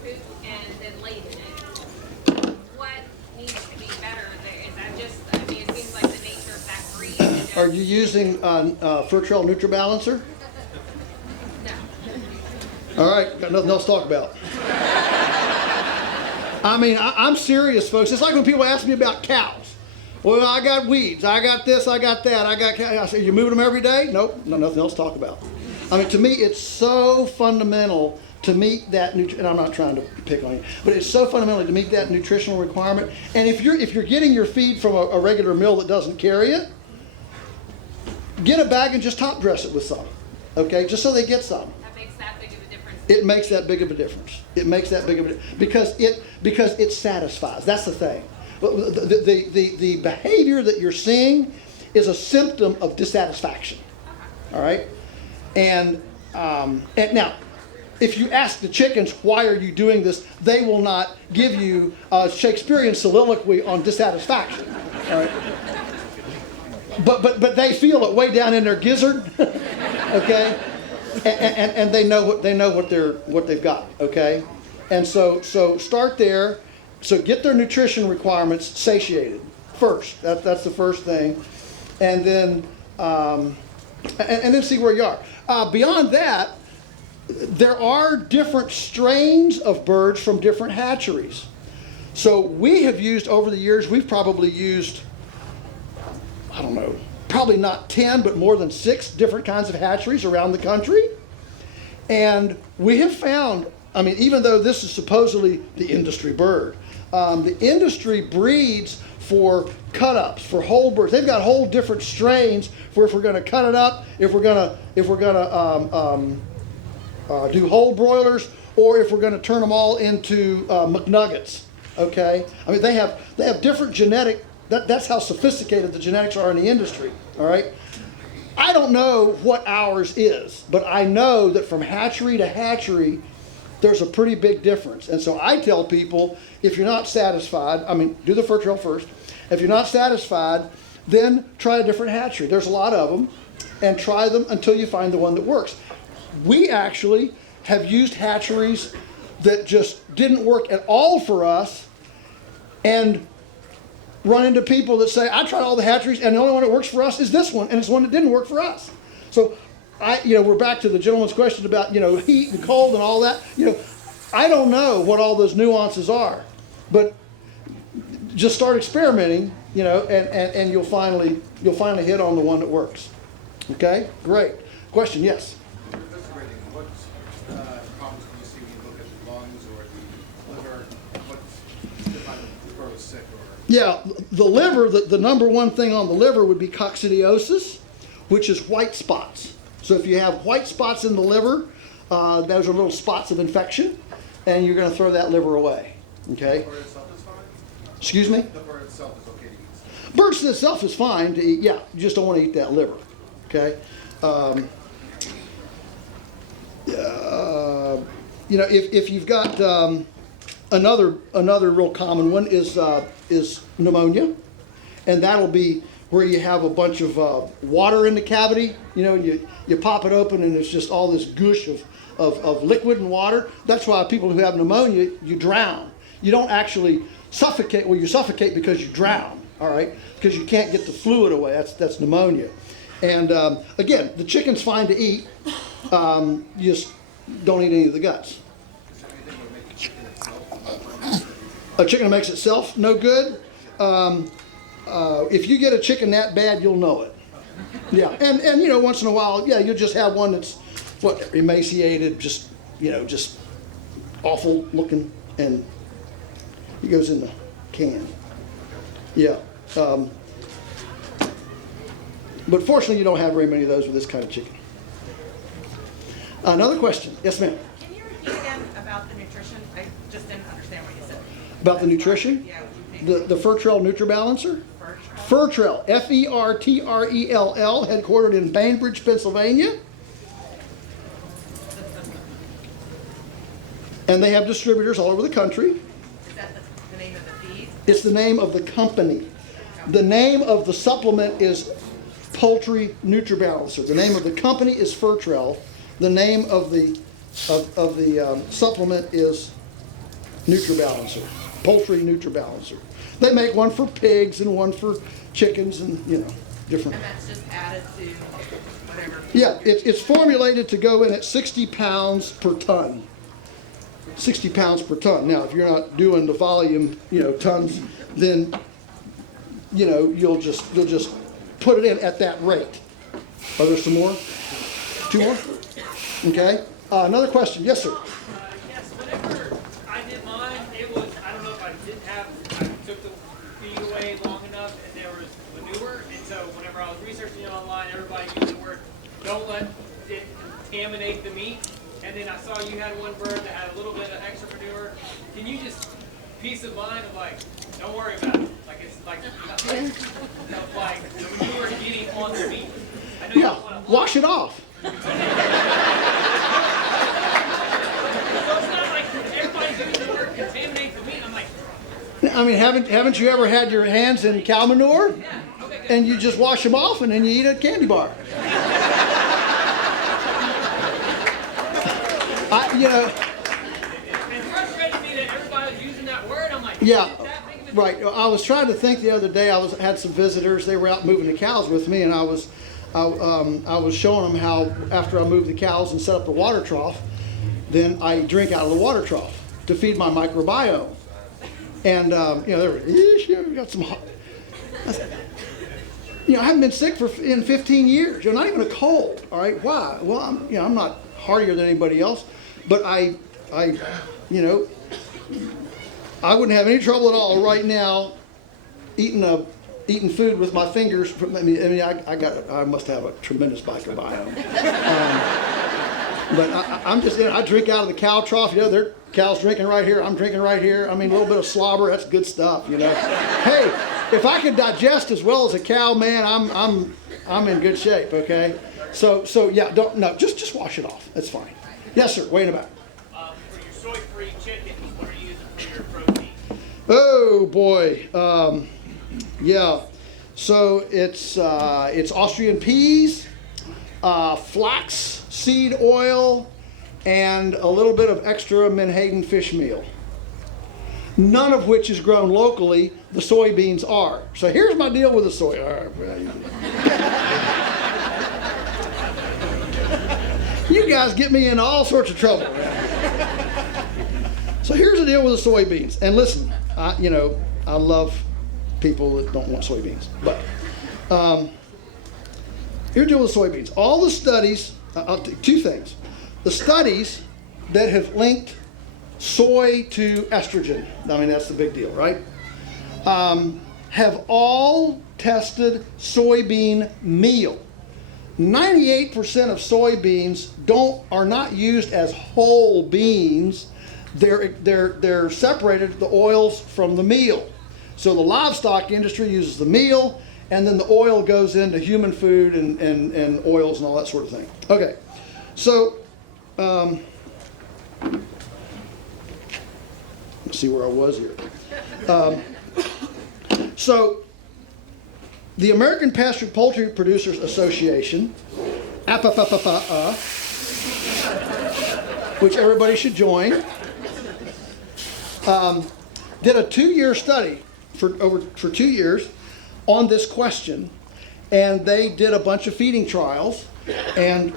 pooped and then laid in it. What needs to be better? Is that just, I mean, it seems like the nature of that breed. Are you using Fertrell NutriBalancer? No. All right, got nothing else to talk about. I mean, I'm serious, folks. It's like when people ask me about cows. Well, I got weeds. I got this. I got that. I say, you moving them every day? Nope. No, nothing else to talk about. I mean, to me, it's so fundamental to meet that and I'm not trying to pick on you, but it's so fundamental to meet that nutritional requirement. And if you're getting your feed from a regular mill that doesn't carry it, get a bag and just top dress it with some. Okay, just so they get some. That makes that big of a difference. It makes that big of a difference. It makes that big of a difference because it satisfies. That's the thing. The behavior that you're seeing is a symptom of dissatisfaction. All right, and now, if you ask the chickens why are you doing this, they will not give you a Shakespearean soliloquy on dissatisfaction. All right, but they feel it way down in their gizzard. Okay, and they know what they've got. Okay, and so start there. So get their nutrition requirements satiated first. That's the first thing, and then see where you are. Beyond that, there are different strains of birds from different hatcheries. So we have used over the years. We've probably used, I don't know, probably not 10, but more than 6 different kinds of hatcheries around the country. And we have found, I mean, even though this is supposedly the industry bird, the industry breeds for cut-ups, for whole birds. They've got whole different strains for if we're going to cut it up, if we're going to do whole broilers, or if we're going to turn them all into McNuggets. Okay, I mean they have different genetic. That's how sophisticated the genetics are in the industry. All right. I don't know what ours is, but I know that from hatchery to hatchery, there's a pretty big difference. And so I tell people, if you're not satisfied, I mean, do the fur trail first. If you're not satisfied, then try a different hatchery. There's a lot of them, and try them until you find the one that works. We actually have used hatcheries that just didn't work at all for us, and run into people that say, I tried all the hatcheries and the only one that works for us is this one, and it's one that didn't work for us. So we're back to the gentleman's question about, heat and cold and all that. I don't know what all those nuances are, but just start experimenting, and you'll finally hit on the one that works. Okay, great. Question, yes? What problems do you see when you look at the lungs or the liver? What's the bird is sick or? Yeah, the liver, the number one thing on the liver would be coccidiosis, which is white spots. So if you have white spots in the liver, those are little spots of infection, and you're going to throw that liver away. Okay? The bird itself is fine? Excuse me? The bird itself is okay to eat. Bird itself is fine to eat. Yeah, you just don't want to eat that liver. Okay? If you've got another real common one is pneumonia, and that'll be where you have a bunch of water in the cavity. You pop it open and it's just all this gush of liquid and water. That's why people who have pneumonia, you drown. You don't actually suffocate. Well, you suffocate because you drown. All right, because you can't get the fluid away. That's pneumonia. And again, the chicken's fine to eat. You just don't eat any of the guts. A chicken that makes itself no good. If you get a chicken that bad, you'll know it. Yeah, and once in a while, yeah, you'll just have one that's emaciated, just awful looking, and he goes in the can. Yeah. But fortunately, you don't have very many of those with this kind of chicken. Another question. Yes, ma'am. Can you repeat again about the nutrition? I just didn't understand what you said. About the nutrition? Yeah. The Fur Trail NutriBalancer? Fur Fur Trail, Trail? Fertrell, headquartered in Bainbridge, Pennsylvania. And they have distributors all over the country. Is that the name of the feed? It's the name of the company. The name of the supplement is Poultry NutriBalancer. The name of the company is Fur Trail. The name of the supplement is NutriBalancer, Poultry NutriBalancer. They make one for pigs and one for chickens and different. And that's just added to whatever. Yeah, it's formulated to go in at 60 pounds per ton. 60 pounds per ton. Now, if you're not doing the volume, tons, then you'll just put it in at that rate. Are there some more? 2 more? Okay. Another question. Yes, sir. Yes, whenever I did mine, it was, I don't know if I took the feed away long enough and there was manure, and so whenever I was researching it online, everybody used the word, don't let it contaminate the meat. And then I saw you had one bird that had a little bit of extra manure. Can you just peace of mind of don't worry about it. It's like the manure getting on the meat. I know you don't want to wash it off. So it's not like everybody's using the word contaminate the meat. I'm like, I mean, haven't you ever had your hands in cow manure? yeah, okay, good. And you just wash them off and then you eat a candy bar. It frustrated me that everybody was using that word. I'm like, Yeah, is that big of a right. I was trying to think the other day. Had some visitors. They were out moving the cows with me, and I was showing them how after I moved the cows and set up the water trough, then I drink out of the water trough to feed my I haven't been sick in 15 years. Not even a cold. All right, why? Well, I'm not hardier than anybody else, but I wouldn't have any trouble at all right now eating food with my fingers. I must have a tremendous microbiome. But I drink out of the cow trough. Their cow's drinking right here. I'm drinking right here. A little bit of slobber, that's good stuff. Hey, if I can digest as well as a cow, man, I'm in good shape. Okay. So yeah, just wash it off. That's fine. Yes, sir. Wait about. For your soy-free chicken, what are you using for your protein? Oh boy. Yeah. So it's Austrian peas, flax seed oil, and a little bit of extra menhaden fish meal. None of which is grown locally. The soybeans are. So here's my deal with the soy. All right. You guys get me in all sorts of trouble. So here's the deal with the soybeans. And listen, I love people that don't want soybeans. But here's the deal with soybeans. All the studies, two things. The studies that have linked soy to estrogen, that's the big deal, right? Have all tested soybean meal. 98% of soybeans are not used as whole beans. They're separated, the oils from the meal. So the livestock industry uses the meal, and then the oil goes into human food and oils and all that sort of thing. Okay, so let's see where I was here. So the American Pastured Poultry Producers Association, which everybody should join, did a 2-year study for 2 years on this question, and they did a bunch of feeding trials, and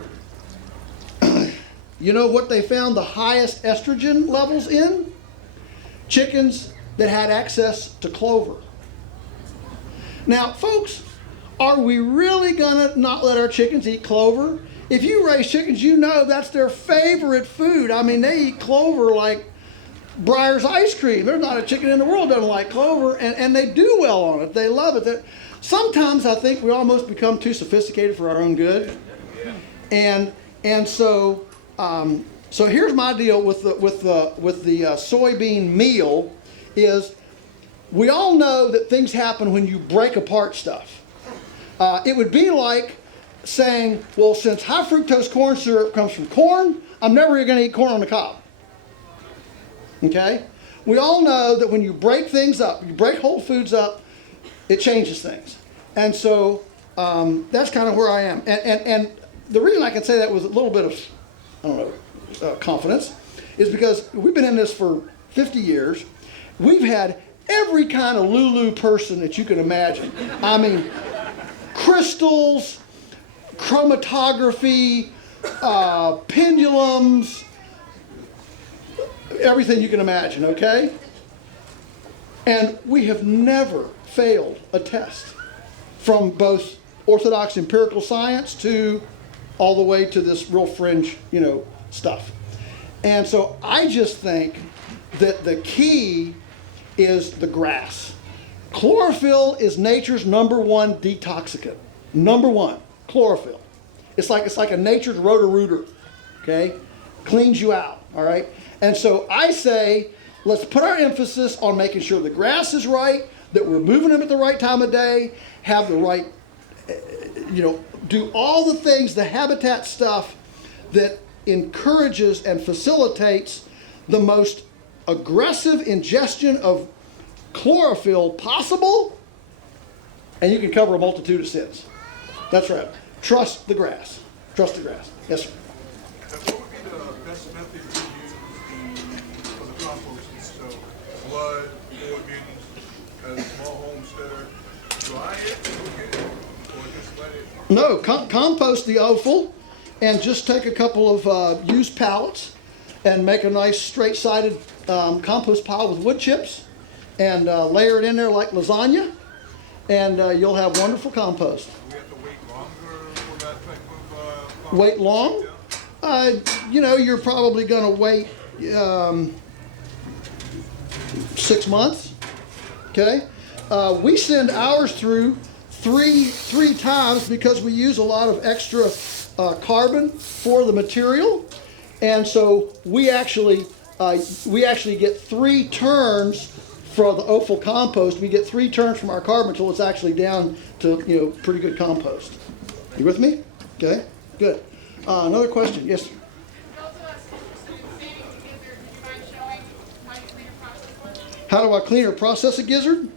you know what they found the highest estrogen levels in? Chickens that had access to clover. Now, folks, are we really gonna not let our chickens eat clover? If you raise chickens, that's their favorite food. They eat clover like Breyer's ice cream. There's not a chicken in the world that doesn't like clover, and they do well on it. They love it. Sometimes I think we almost become too sophisticated for our own good, and so here's my deal with the soybean meal is we all know that things happen when you break apart stuff. It would be like saying, well, since high fructose corn syrup comes from corn, I'm never going to eat corn on the cob. Okay? We all know that when you break things up, you break whole foods up, it changes things. And so that's kind of where I am. And the reason I can say that with a little bit of, confidence is because we've been in this for 50 years. We've had every kind of Lulu person that you can imagine. Crystals, chromatography, pendulums, everything you can imagine, okay? And we have never failed a test, from both orthodox empirical science to all the way to this real fringe, stuff. And so I just think that the key is the grass. Chlorophyll is nature's #1 detoxicant. #1, chlorophyll. It's like a nature's Roto-Rooter, okay? Cleans you out, all right? And so I say, let's put our emphasis on making sure the grass is right, that we're moving them at the right time of day, have the right, do all the things, the habitat stuff that encourages and facilitates the most aggressive ingestion of chlorophyll possible, and you can cover a multitude of sins. That's right. Trust the grass. Trust the grass. Yes, sir. What would be the best method to use for the composting? So, blood, organs, as a small homesteader, dry it, cook it, or just let it? No, compost the offal, and just take a couple of used pallets and make a nice straight-sided compost pile with wood chips, and layer it in there like lasagna, and you'll have wonderful compost. We have to wait longer for that type of Wait long? You know, you're probably going to wait 6 months. Okay? We send ours through three times because we use a lot of extra carbon for the material, and so we actually get 3 turns for the offal compost. We get 3 turns from our carbon until it's actually down to, you know, pretty good compost. You with me? Okay, good. Another question? Yes. How do I clean or process a gizzard?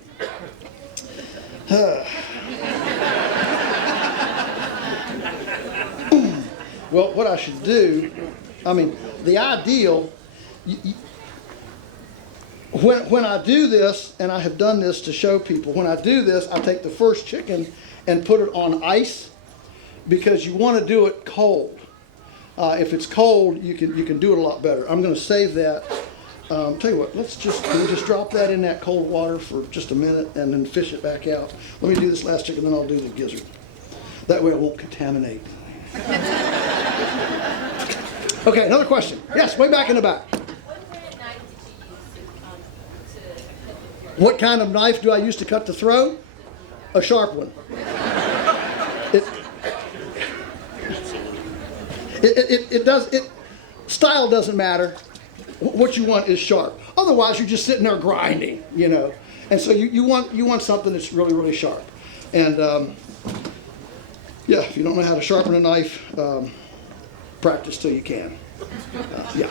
Well, what I should do, I mean, the ideal, when I do this, and I have done this to show people, when I do this, I take the first chicken and put it on ice, because you want to do it cold. If it's cold, you can do it a lot better. I'm going to save that. Tell you what, can we just drop that in that cold water for just a minute and then fish it back out. Let me do this last chicken, then I'll do the gizzard. That way it won't contaminate. Okay, another question. Yes, way back in the back. What kind of knife do I use to cut the throat? A sharp one. Style doesn't matter. What you want is sharp. Otherwise, you're just sitting there grinding, you know. And so you want something that's really, really sharp. And yeah, if you don't know how to sharpen a knife, practice till you can. Yeah.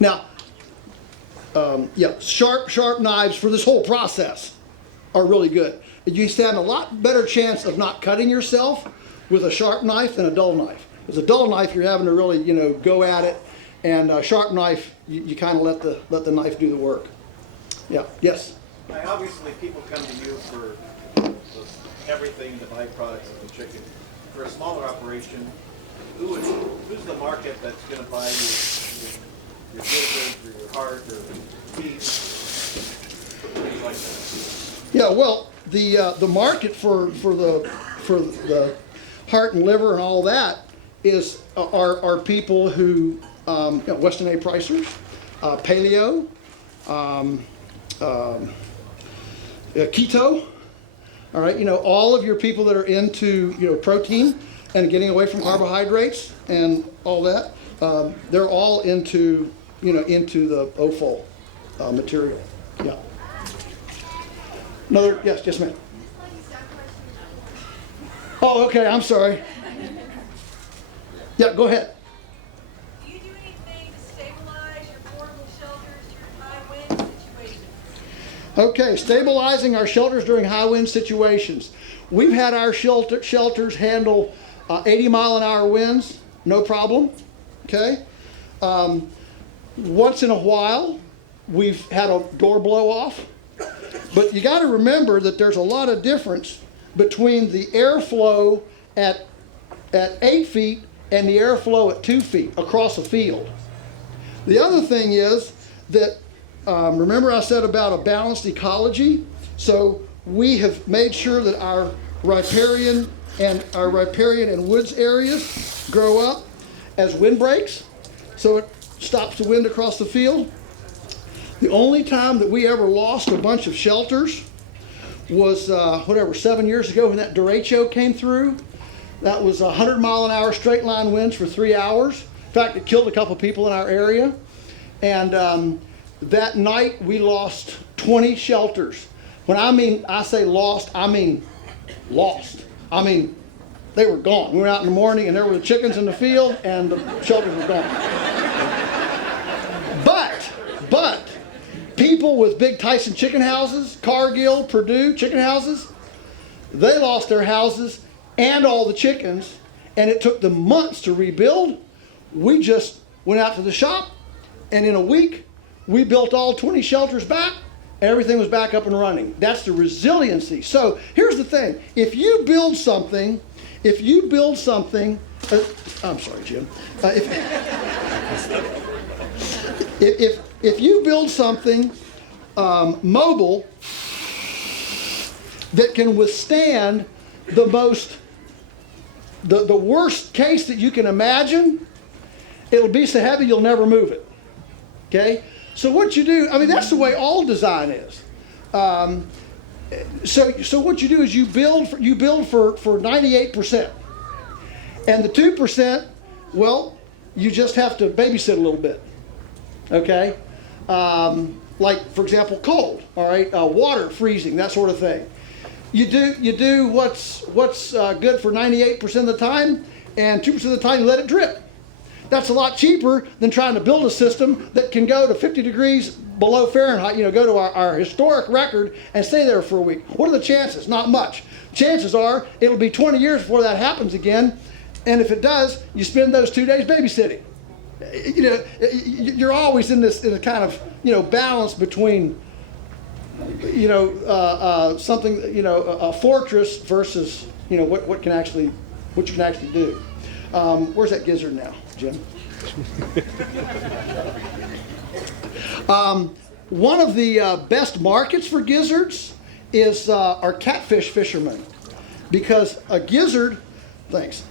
Now, yeah, sharp knives for this whole process are really good. You stand a lot better chance of not cutting yourself with a sharp knife than a dull knife. With a dull knife, you're having to really, you know, go at it. And a sharp knife, you kind of let the knife do the work. Yeah. Yes. Obviously, people come to you for everything, the byproducts of the chicken. For a smaller operation, who's the market that's going to buy your gizzard or your heart or feet, things like that? Yeah. Well, the market for the heart and liver and all that are people who. Weston A. Pricers, paleo, keto. All right, you know, all of your people that are into, you know, protein and getting away from carbohydrates and all that, they're all into, you know, into the offal material. Yeah. Another, yes, ma'am. Oh, okay. I'm sorry. Yeah, go ahead. Okay, stabilizing our shelters during high wind situations. We've had our shelters handle 80-mile-an-hour winds, no problem. Okay. Once in a while, we've had a door blow off. But you got to remember that there's a lot of difference between the airflow at 8 feet and the airflow at 2 feet across a field. The other thing is that remember I said about a balanced ecology? So we have made sure that our riparian and woods areas grow up as windbreaks, so it stops the wind across the field. The only time that we ever lost a bunch of shelters was 7 years ago when that derecho came through. That was 100-mile-an-hour straight line winds for 3 hours. In fact, it killed a couple people in our area. And that night we lost 20 shelters. When I say lost, I mean lost. I mean, they were gone. We went out in the morning and there were the chickens in the field and the shelters were gone. But people with big Tyson chicken houses, Cargill, Purdue chicken houses, they lost their houses and all the chickens, and it took them months to rebuild. We just went out to the shop, and in a week, we built all 20 shelters back, and everything was back up and running. That's the resiliency. So here's the thing. If you build something, I'm sorry, Jim. If you build something mobile, that can withstand the worst case that you can imagine. It'll be so heavy you'll never move it. Okay? So what you do, I mean, that's the way all design is. So what you do is you build for 98%. And the 2%, well, you just have to babysit a little bit. Okay? Like, for example, cold, all right? Water freezing, that sort of thing. You do what's good for 98% of the time, and 2% of the time you let it drip. That's a lot cheaper than trying to build a system that can go to 50 degrees below Fahrenheit, go to our historic record and stay there for a week. What are the chances? Not much. Chances are it'll be 20 years before that happens again, and if it does, you spend those 2 days babysitting. You're always in a kind of balance between something, a fortress versus what you can actually do. Where's that gizzard now, Jim? One of the best markets for gizzards is our catfish fishermen, because a gizzard is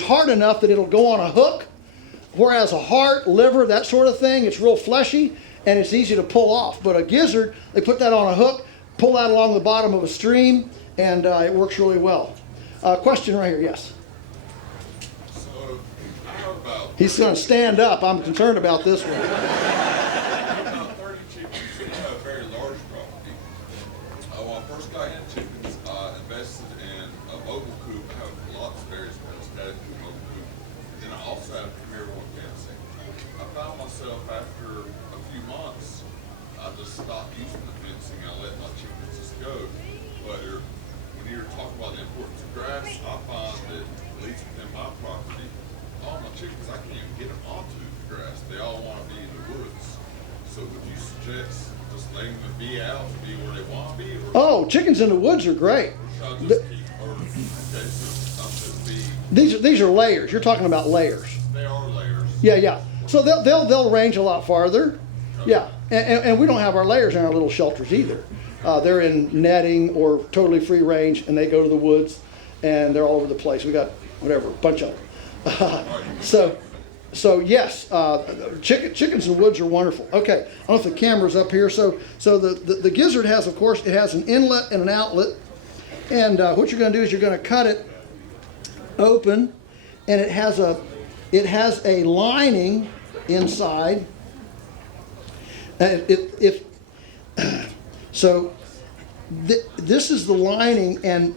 hard enough that it'll go on a hook, whereas a heart, liver, that sort of thing, it's real fleshy and it's easy to pull off. But a gizzard, they put that on a hook, pull that along the bottom of a stream, and it works really well. Question right here, yes? So, I have about He's going to stand up. I'm concerned about this one. about 30 chickens in a very large property. When I first got into chickens, I invested in a mobile coop. I have lots of various kinds of static mobile coop. Then I also have Premier One fencing. I found myself after a few months, I just stopped using the fencing. I let my chickens just go. But when you're talking about the importance of grass, I find that, at least within my property, all my chickens, I can't even get them onto the grass. They all want to be in the woods. So would you suggest just letting them be out to be where they want to be? Or Oh, chickens in the woods are great. should I just keep, or, okay, so I'm just be, These are layers. You're talking about layers. they are layers. Yeah. So they'll range a lot farther. Yeah, and we don't have our layers in our little shelters either. They're in netting or totally free range, and they go to the woods, and they're all over the place. We got whatever, a bunch of them. So yes, chickens in the woods are wonderful. Okay, I don't know if the camera's up here. So the gizzard has, of course, it has an inlet and an outlet, and what you're going to do is you're going to cut it open, and it has a lining inside. This is the lining, and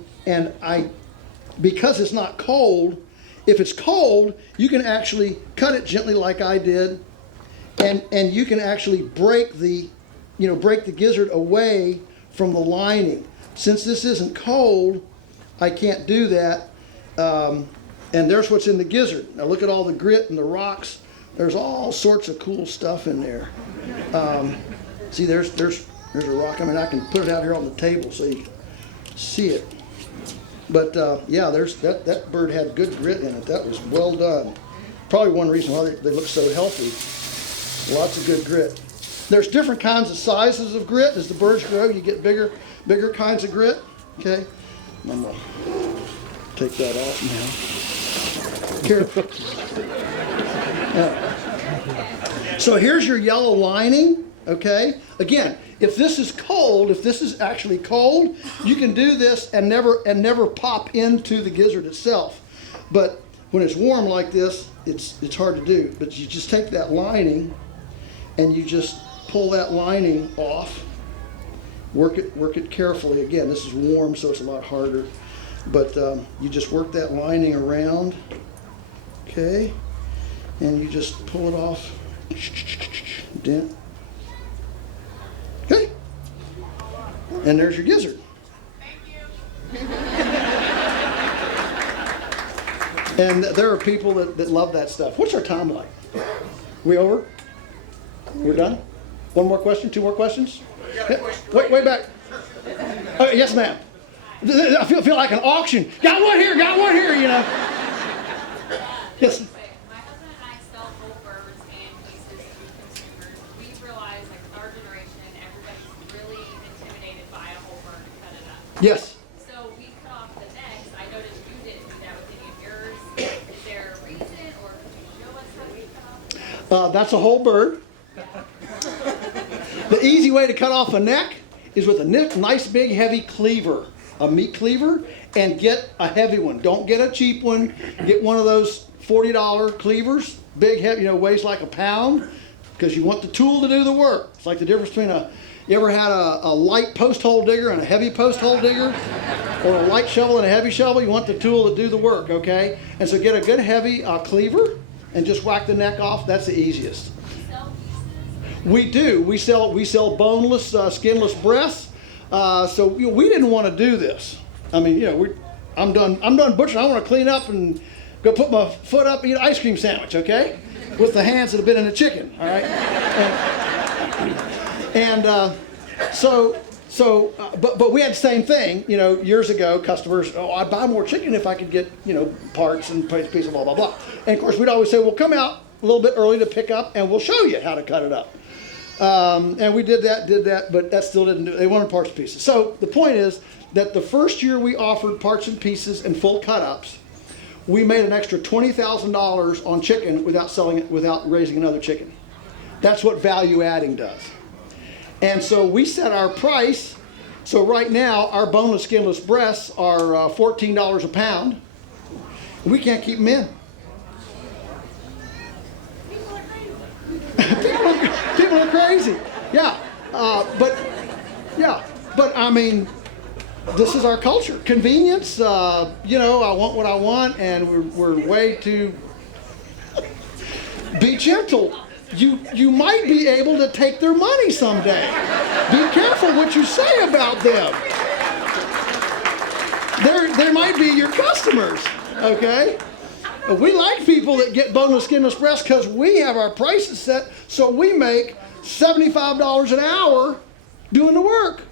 because it's not cold. If it's cold, you can actually cut it gently like I did, and you can actually break the gizzard away from the lining. Since this isn't cold, I can't do that. And there's what's in the gizzard. Now look at all the grit and the rocks. There's all sorts of cool stuff in there. See, there's a rock. I mean, I can put it out here on the table so you can see it. But yeah, that bird had good grit in it. That was well done. Probably one reason why they look so healthy. Lots of good grit. There's different kinds of sizes of grit. As the birds grow, you get bigger kinds of grit. Okay, I'm gonna take that off now. Careful. So here's your yellow lining. Okay. Again, if this is cold, if this is actually cold, you can do this and never pop into the gizzard itself. But when it's warm like this, it's hard to do. But you just take that lining and you just pull that lining off. Work it carefully. Again, this is warm, so it's a lot harder. But you just work that lining around. Okay, and you just pull it off. Dent. Okay. And there's your gizzard. Thank you. And there are people that love that stuff. What's our time like? We over? We're done? One more question? Two more questions? Wait back. Yes, ma'am. I feel like an auction. Got one here, you know. Yes. My husband and I sell whole birds and pieces to consumers. We've realized, like our generation, everybody's really intimidated by a whole bird. Yes. So we cut off the necks. I noticed you didn't do that with any of yours. Is there a reason, or could you show us how we cut off? That's a whole bird. The easy way to cut off a neck is with a nice big heavy cleaver, a meat cleaver, and get a heavy one. Don't get a cheap one. Get one of those $40 cleavers, big heavy, weighs like a pound, because you want the tool to do the work. It's like the difference between you ever had a light post hole digger and a heavy post hole digger? Or a light shovel and a heavy shovel? You want the tool to do the work, okay? And so get a good heavy cleaver and just whack the neck off. That's the easiest. We do. We sell boneless, skinless breasts. So we didn't want to do this. I mean, I'm done butchering. I want to clean up and go put my foot up and eat an ice cream sandwich, okay? With the hands that have been in the chicken, all right? But we had the same thing, years ago. Customers, I'd buy more chicken if I could get, parts and pieces, blah, blah, blah. And of course, we'd always say, well, come out a little bit early to pick up, and we'll show you how to cut it up. And we did that, but that still didn't do it. They wanted parts and pieces. So the point is that the first year we offered parts and pieces and full cut-ups, we made an extra $20,000 on chicken without selling it, without raising another chicken. That's what value adding does. And so we set our price. So right now, our boneless, skinless breasts are $14 a pound. We can't keep them in. People are crazy. Yeah. But I mean, this is our culture. Convenience, I want what I want, and we're way too... Be gentle. You might be able to take their money someday. Be careful what you say about them. They might be your customers, okay? We like people that get boneless, skinless breasts because we have our prices set, so we make $75 an hour doing the work.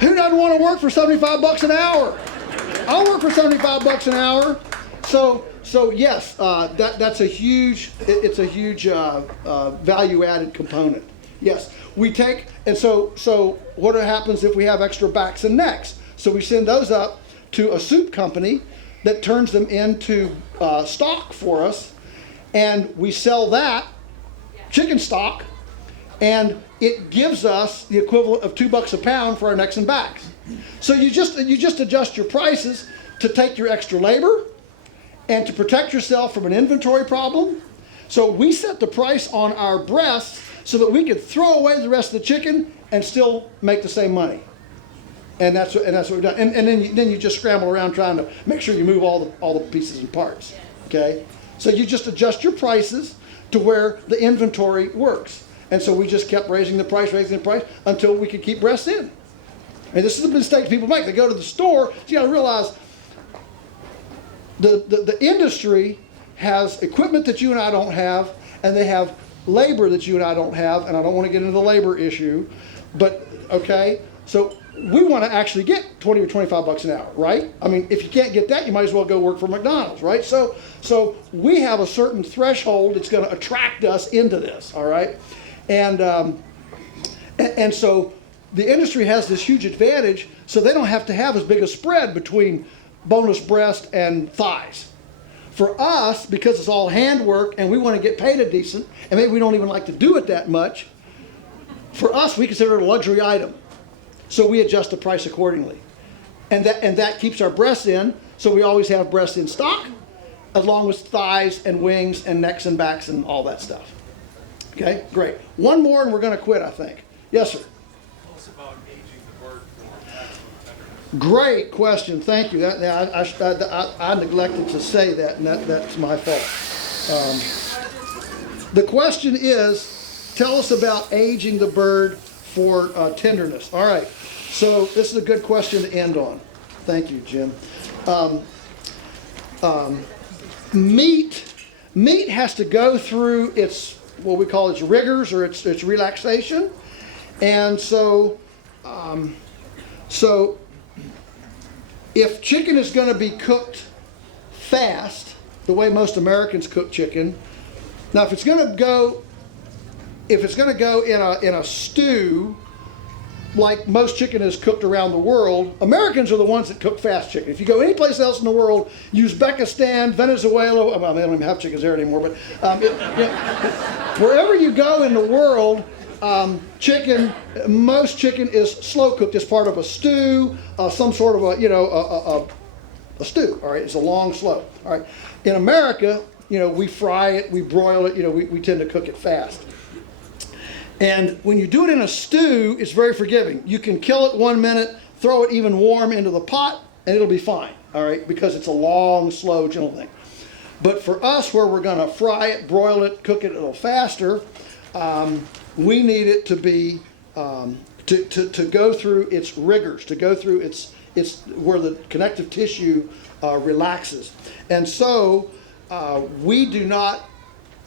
Who doesn't want to work for $75 an hour? I'll work for $75 an hour. So yes, that's a huge value added component. Yes, we take, and so what happens if we have extra backs and necks? So we send those up to a soup company that turns them into stock for us, and we sell that chicken stock, and it gives us the equivalent of $2 a pound for our necks and backs. So you just adjust your prices to take your extra labor and to protect yourself from an inventory problem. So we set the price on our breasts so that we could throw away the rest of the chicken and still make the same money. And that's what we've done. And then you just scramble around trying to make sure you move all the pieces and parts. Okay? So you just adjust your prices to where the inventory works. And so we just kept raising the price until we could keep breasts in. And this is a mistake people make. They go to the store. So you got to realize the industry has equipment that you and I don't have, and they have labor that you and I don't have. And I don't want to get into the labor issue, but okay. So we want to actually get $20 or $25 an hour, right? I mean, if you can't get that, you might as well go work for McDonald's, right? So we have a certain threshold that's going to attract us into this, all right? And so the industry has this huge advantage, so they don't have to have as big a spread between boneless breast and thighs. For us, because it's all handwork and we want to get paid a decent, and maybe we don't even like to do it that much, for us, we consider it a luxury item. So we adjust the price accordingly. And that keeps our breasts in, so we always have breasts in stock, along with thighs and wings and necks and backs and all that stuff. Okay, great. One more and we're going to quit, I think. Yes, sir. Tell us about aging the bird for maximum tenderness. Great question. Thank you. I neglected to say that, and that's my fault. The question is, tell us about aging the bird for tenderness. All right. So this is a good question to end on. Thank you, Jim. Meat has to go through its what we call its rigors or its relaxation, and so if chicken is going to be cooked fast, the way most Americans cook chicken, now if it's going to go in a stew, like most chicken is cooked around the world, Americans are the ones that cook fast chicken. If you go anyplace else in the world, Uzbekistan, Venezuela, well, they don't even have chickens there anymore, but wherever you go in the world, most chicken is slow cooked as part of a stew, some sort of a stew. All right, it's a long slow. All right, in America, we fry it, we broil it. We tend to cook it fast. And when you do it in a stew, it's very forgiving. You can kill it 1 minute, throw it even warm into the pot, and it'll be fine. All right, because it's a long, slow, gentle thing. But for us, where we're going to fry it, broil it, cook it a little faster, we need it to be to go through its rigors, to go through its where the connective tissue relaxes. And so we do not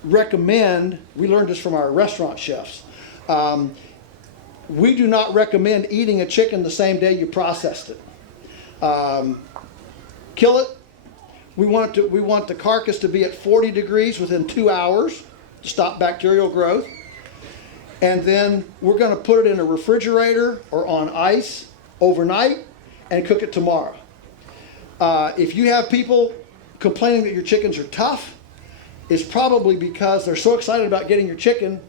recommend. We learned this from our restaurant chefs. We do not recommend eating a chicken the same day you processed it. Kill it. We want the carcass to be at 40 degrees within 2 hours to stop bacterial growth. And then we're going to put it in a refrigerator or on ice overnight and cook it tomorrow. If you have people complaining that your chickens are tough, it's probably because they're so excited about getting your chicken.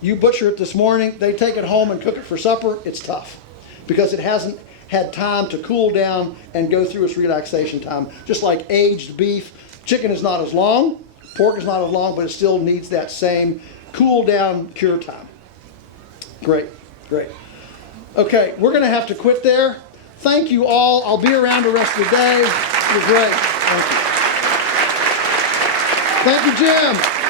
You butcher it this morning, they take it home and cook it for supper, it's tough because it hasn't had time to cool down and go through its relaxation time. Just like aged beef, chicken is not as long, pork is not as long, but it still needs that same cool down cure time. Great. Okay, we're going to have to quit there. Thank you all. I'll be around the rest of the day. You're great. Thank you. Thank you, Jim.